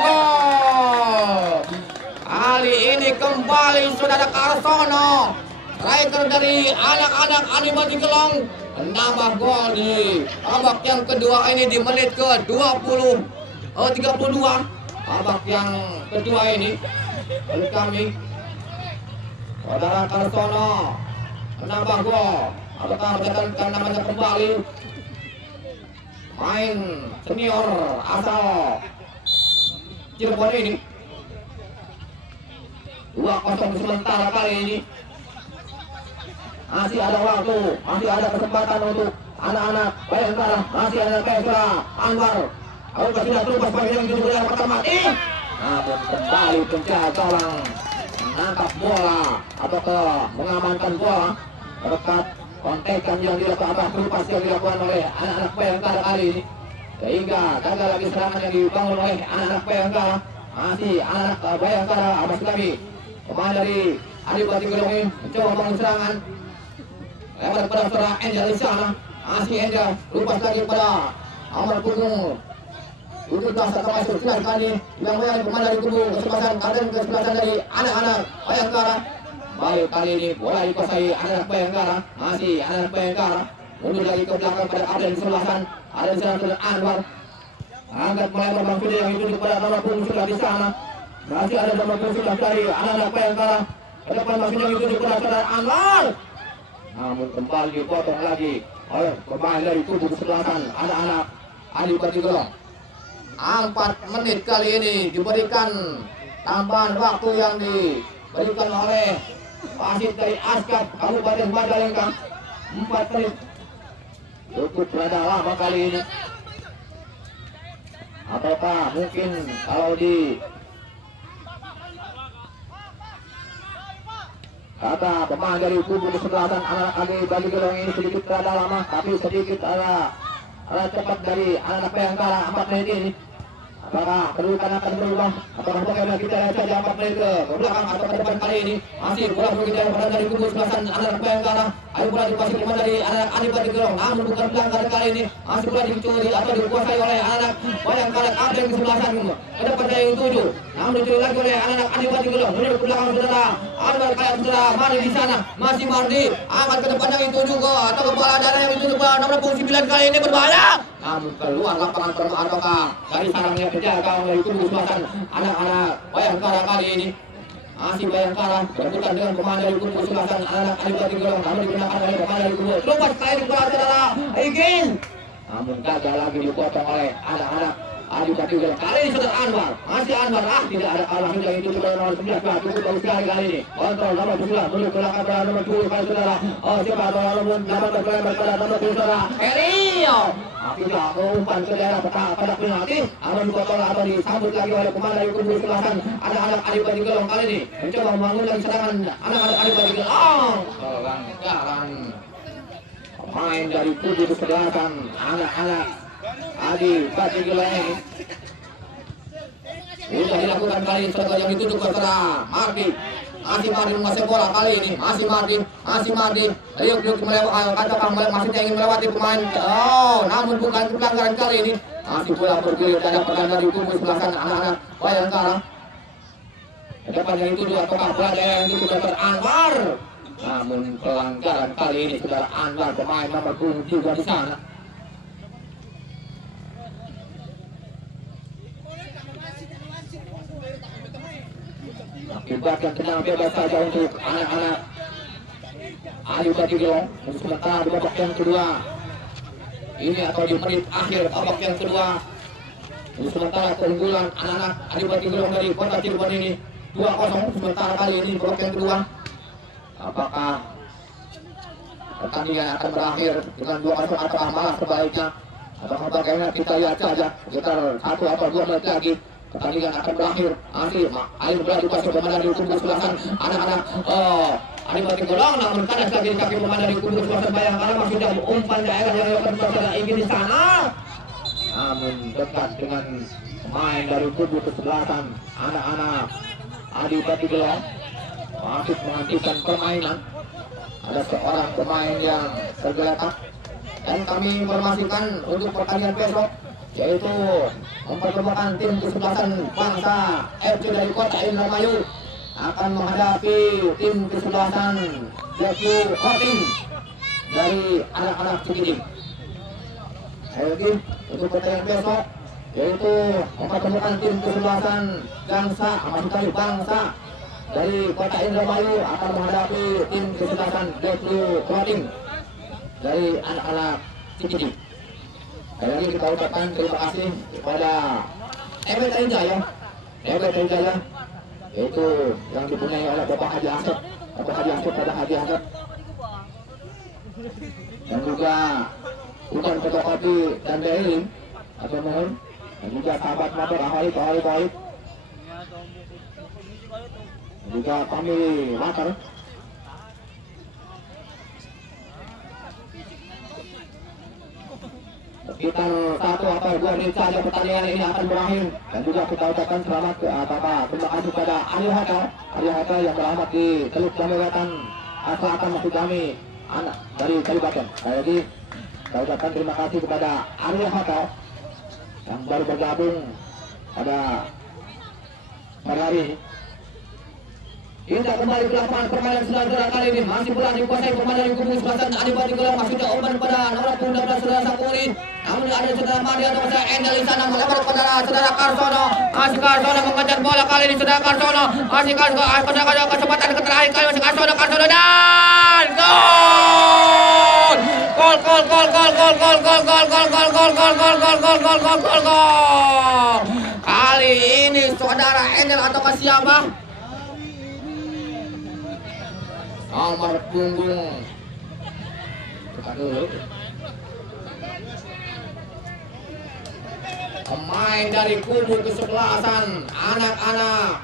gol. Kali ini kembali saudara Karsono, striker dari anak-anak Adipati Gelong, menambah gol di babak yang kedua ini di menit ke 32. Babak yang kedua ini oleh kami saudara Karsono menambah gol. Apakah mencatatkan namanya kembali main senior asal Cirebon ini. 2-0 sementara kali ini. Masih ada waktu, masih ada kesempatan untuk anak-anak Bayangkara. Masih ada Bayangkara Anwar. Kalau sudah terubah sebagai yang kedua yang pertama. Namun kembali penjaga gawang menangkap bola atau mengamankan bola berkat kontekan yang dilakukan atau kelupas yang dilakukan oleh anak-anak Bayangkara kali ini, sehingga gagal lagi serangan yang dibangun oleh anak-anak Bayangkara. Masih anak Bayangkara Abbas kami pemain dari Adipati Gelong ini mencoba membangun serangan lebar pada saudara Angel di sana. Masih Angel lupas lagi pada Amal Punggung. Itu dasar termasuk sudah kali yang pemain dari kubu kesempatan kadang kesempatan dari anak-anak Bayangkara. Balik kali ini bola dikuasai anak Bayangkara. Masih anak Bayangkara mundur lagi ke belakang pada Aden Selasan. Aden Selasan Anwar angkat melebar Bang Fide yang itu kepada nomor punggung sudah di sana. Masih ada nomor punggung sudah dari anak-anak Bayangkara. Ke depan masih yang itu kepada saudara Anwar. Namun kembali dipotong lagi oleh pemain dari kubu kesebelasan anak-anak Adipati Gelong. 4 menit kali ini diberikan tambahan waktu yang diberikan oleh wasit dari Askat Kabupaten Majalengka. 4 menit cukup berada lama kali ini. Ataukah mungkin kalau di kata pemain dari kubu kesebelasan anak Adipati Gelong ini sedikit berada lama, tapi sedikit ada cepat dari anak Bayangkara 4 menit ini. Apakah kedudukan akan berubah? Apakah bagaimana kita lihat saja 4 menit ke belakang atau ke depan kali ini? Masih bola bergerak pada dari kubu sebelasan anak Bayangkara. Ayo bola dikuasai pemain dari anak Adipati Gelong. Namun bukan pelanggaran kali ini. Masih bola dicuri atau dikuasai oleh anak Bayangkara. Ada yang kesebelasan ke depan dari 7. Namun dicuri lagi oleh anak Adipati Gelong. Menuju ke belakang saudara Anwar kayak saudara Mardi di sana. Masih Mardi angkat ke depan yang 7 ke atau kepala darah yang 7 ke nomor 9 kali ini berbahaya. Namun keluar lapangan permainan ataukah dari sarangnya penjaga dari kubu sebelasan anak-anak Bayangkara kali ini. Masih Bayangkara berbutan dengan pemain dari kubu sebelasan anak Adipati Gelong. Namun digunakan oleh pemain dari kubu lepas kali di bola saudara Igin. Namun gagal lagi dipotong oleh anak-anak Adipati Gelong. Kali ini saudara Anwar. Masih Anwar. Tidak ada kalah yang itu kepada nomor 11. Cukup bagus sekali kali ini. Kontrol nomor 11 menuju ke belakang pada nomor 10 kali saudara. Siapa nomor 18 pada nomor 10 saudara Elio. Tidak umpan ke daerah pada penalti. Aman dipotong atau disambut lagi oleh pemain dari kubu sebelasan anak-anak Adipati Gelong kali ini. Mencoba membangun lagi serangan anak-anak Adipati Gelong. Pelanggaran pemain dari kubu sebelasan anak-anak Adipati Gelong ini sudah dilakukan kali ini setelah yang dituju ke arah Mardi. Masih Mardi menguasai bola kali ini. Masih Mardi. Liuk melewati katakan masih ingin melewati pemain. Namun bukan pelanggaran kali ini. Masih bola bergulir dari pergerakan dari kubu sebelasan anak-anak Bayangkara. Ke depan yang dituju ataukah bola yang dituju ke Anwar. Namun pelanggaran kali ini saudara Anwar pemain nomor 7 di sana. Akibatkan tenang bebas saja untuk anak-anak Adipati Gelong. Sementara di babak yang kedua ini atau di menit akhir babak yang kedua, sementara keunggulan anak-anak Adipati Gelong dari Kota Cirebon ini 2-0. Sementara kali ini babak yang kedua, apakah pertandingan akan berakhir dengan 2-0 atau malah sebaliknya? Apakah bagaimana kita lihat saja sekitar 1 atau 2 menit lagi pertandingan akan berakhir. Akhir air bola dikuasai pemain dari kubu sebelasan anak-anak Adipati Gelong. Namun kandas lagi di kaki pemain dari kubu sebelasan Bayangkara. Masih jauh umpan daerah yang akan berada ingin di sana. Namun dekat dengan pemain dari kubu kesebelasan anak-anak Adipati Gelong. Masih menghentikan permainan. Ada seorang pemain yang tergeletak. Dan kami informasikan untuk pertandingan besok, yaitu mempertemukan tim kesebelasan bangsa FC dari Kota Indramayu akan menghadapi tim kesebelasan Jeku Hoting dari anak-anak Cikidim. Lagi untuk pertandingan besok, yaitu mempertemukan tim kesebelasan bangsa dari Kota Indramayu akan menghadapi tim kesebelasan Jeku Hoting dari anak-anak Cikidim. Sekali lagi kita ucapkan terima kasih kepada EBT Jaya, yaitu yang dipunyai oleh Bapak Haji Asep, pada Haji Asep dan juga bukan Fotokopy dan Dailing atau mohon, dan juga sahabat motor Ahli dan juga family motor. Sekitar 1 atau 2 menit saja pertandingan ini akan berakhir, dan juga kita ucapkan selamat terima kasih kepada Arya Hatta yang beralamat di Teluk Jambu Wetan Selatan maksud kami, anak dari Kalibatan. Sekali lagi kita ucapkan terima kasih kepada Arya Hatta yang baru bergabung pada hari ini. Kita kembali ke lapangan permainan saudara kali ini masih bola dikuasai pemain dari kubu sebelah Adipati Gelang, masih umpan pada nomor punggung 16 saudara Sapuri. Namun ada saudara Madi atau saya Endel di sana melebar kepada saudara Karsono. Masih Karsono mengejar bola kali ini saudara Karsono. Masih Karsono kesempatan terakhir kali masih Karsono dan gol. Kali ini saudara Endel atau siapa? Nomor punggung kita dulu pemain dari kubu kesebelasan anak-anak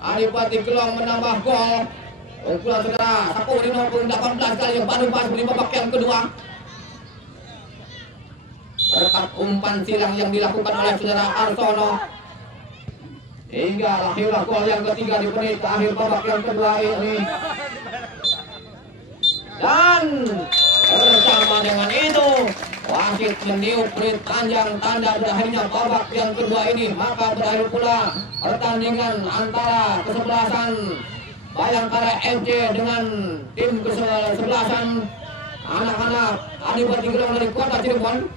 Adipati Gelang menambah gol. Ukuran saudara Sapuri nomor punggung 18 kali yang baru pas di babak yang kedua berkat umpan silang yang dilakukan oleh saudara Arsono hingga lahirlah gol yang ketiga di menit akhir babak yang kedua ini. Dan bersama dengan itu wasit meniup peluit panjang tanda berakhirnya babak yang kedua ini. Maka berakhir pula pertandingan antara kesebelasan Bayangkara FC dengan tim kesebelasan anak-anak Adipati Gelang dari Kota Cirebon.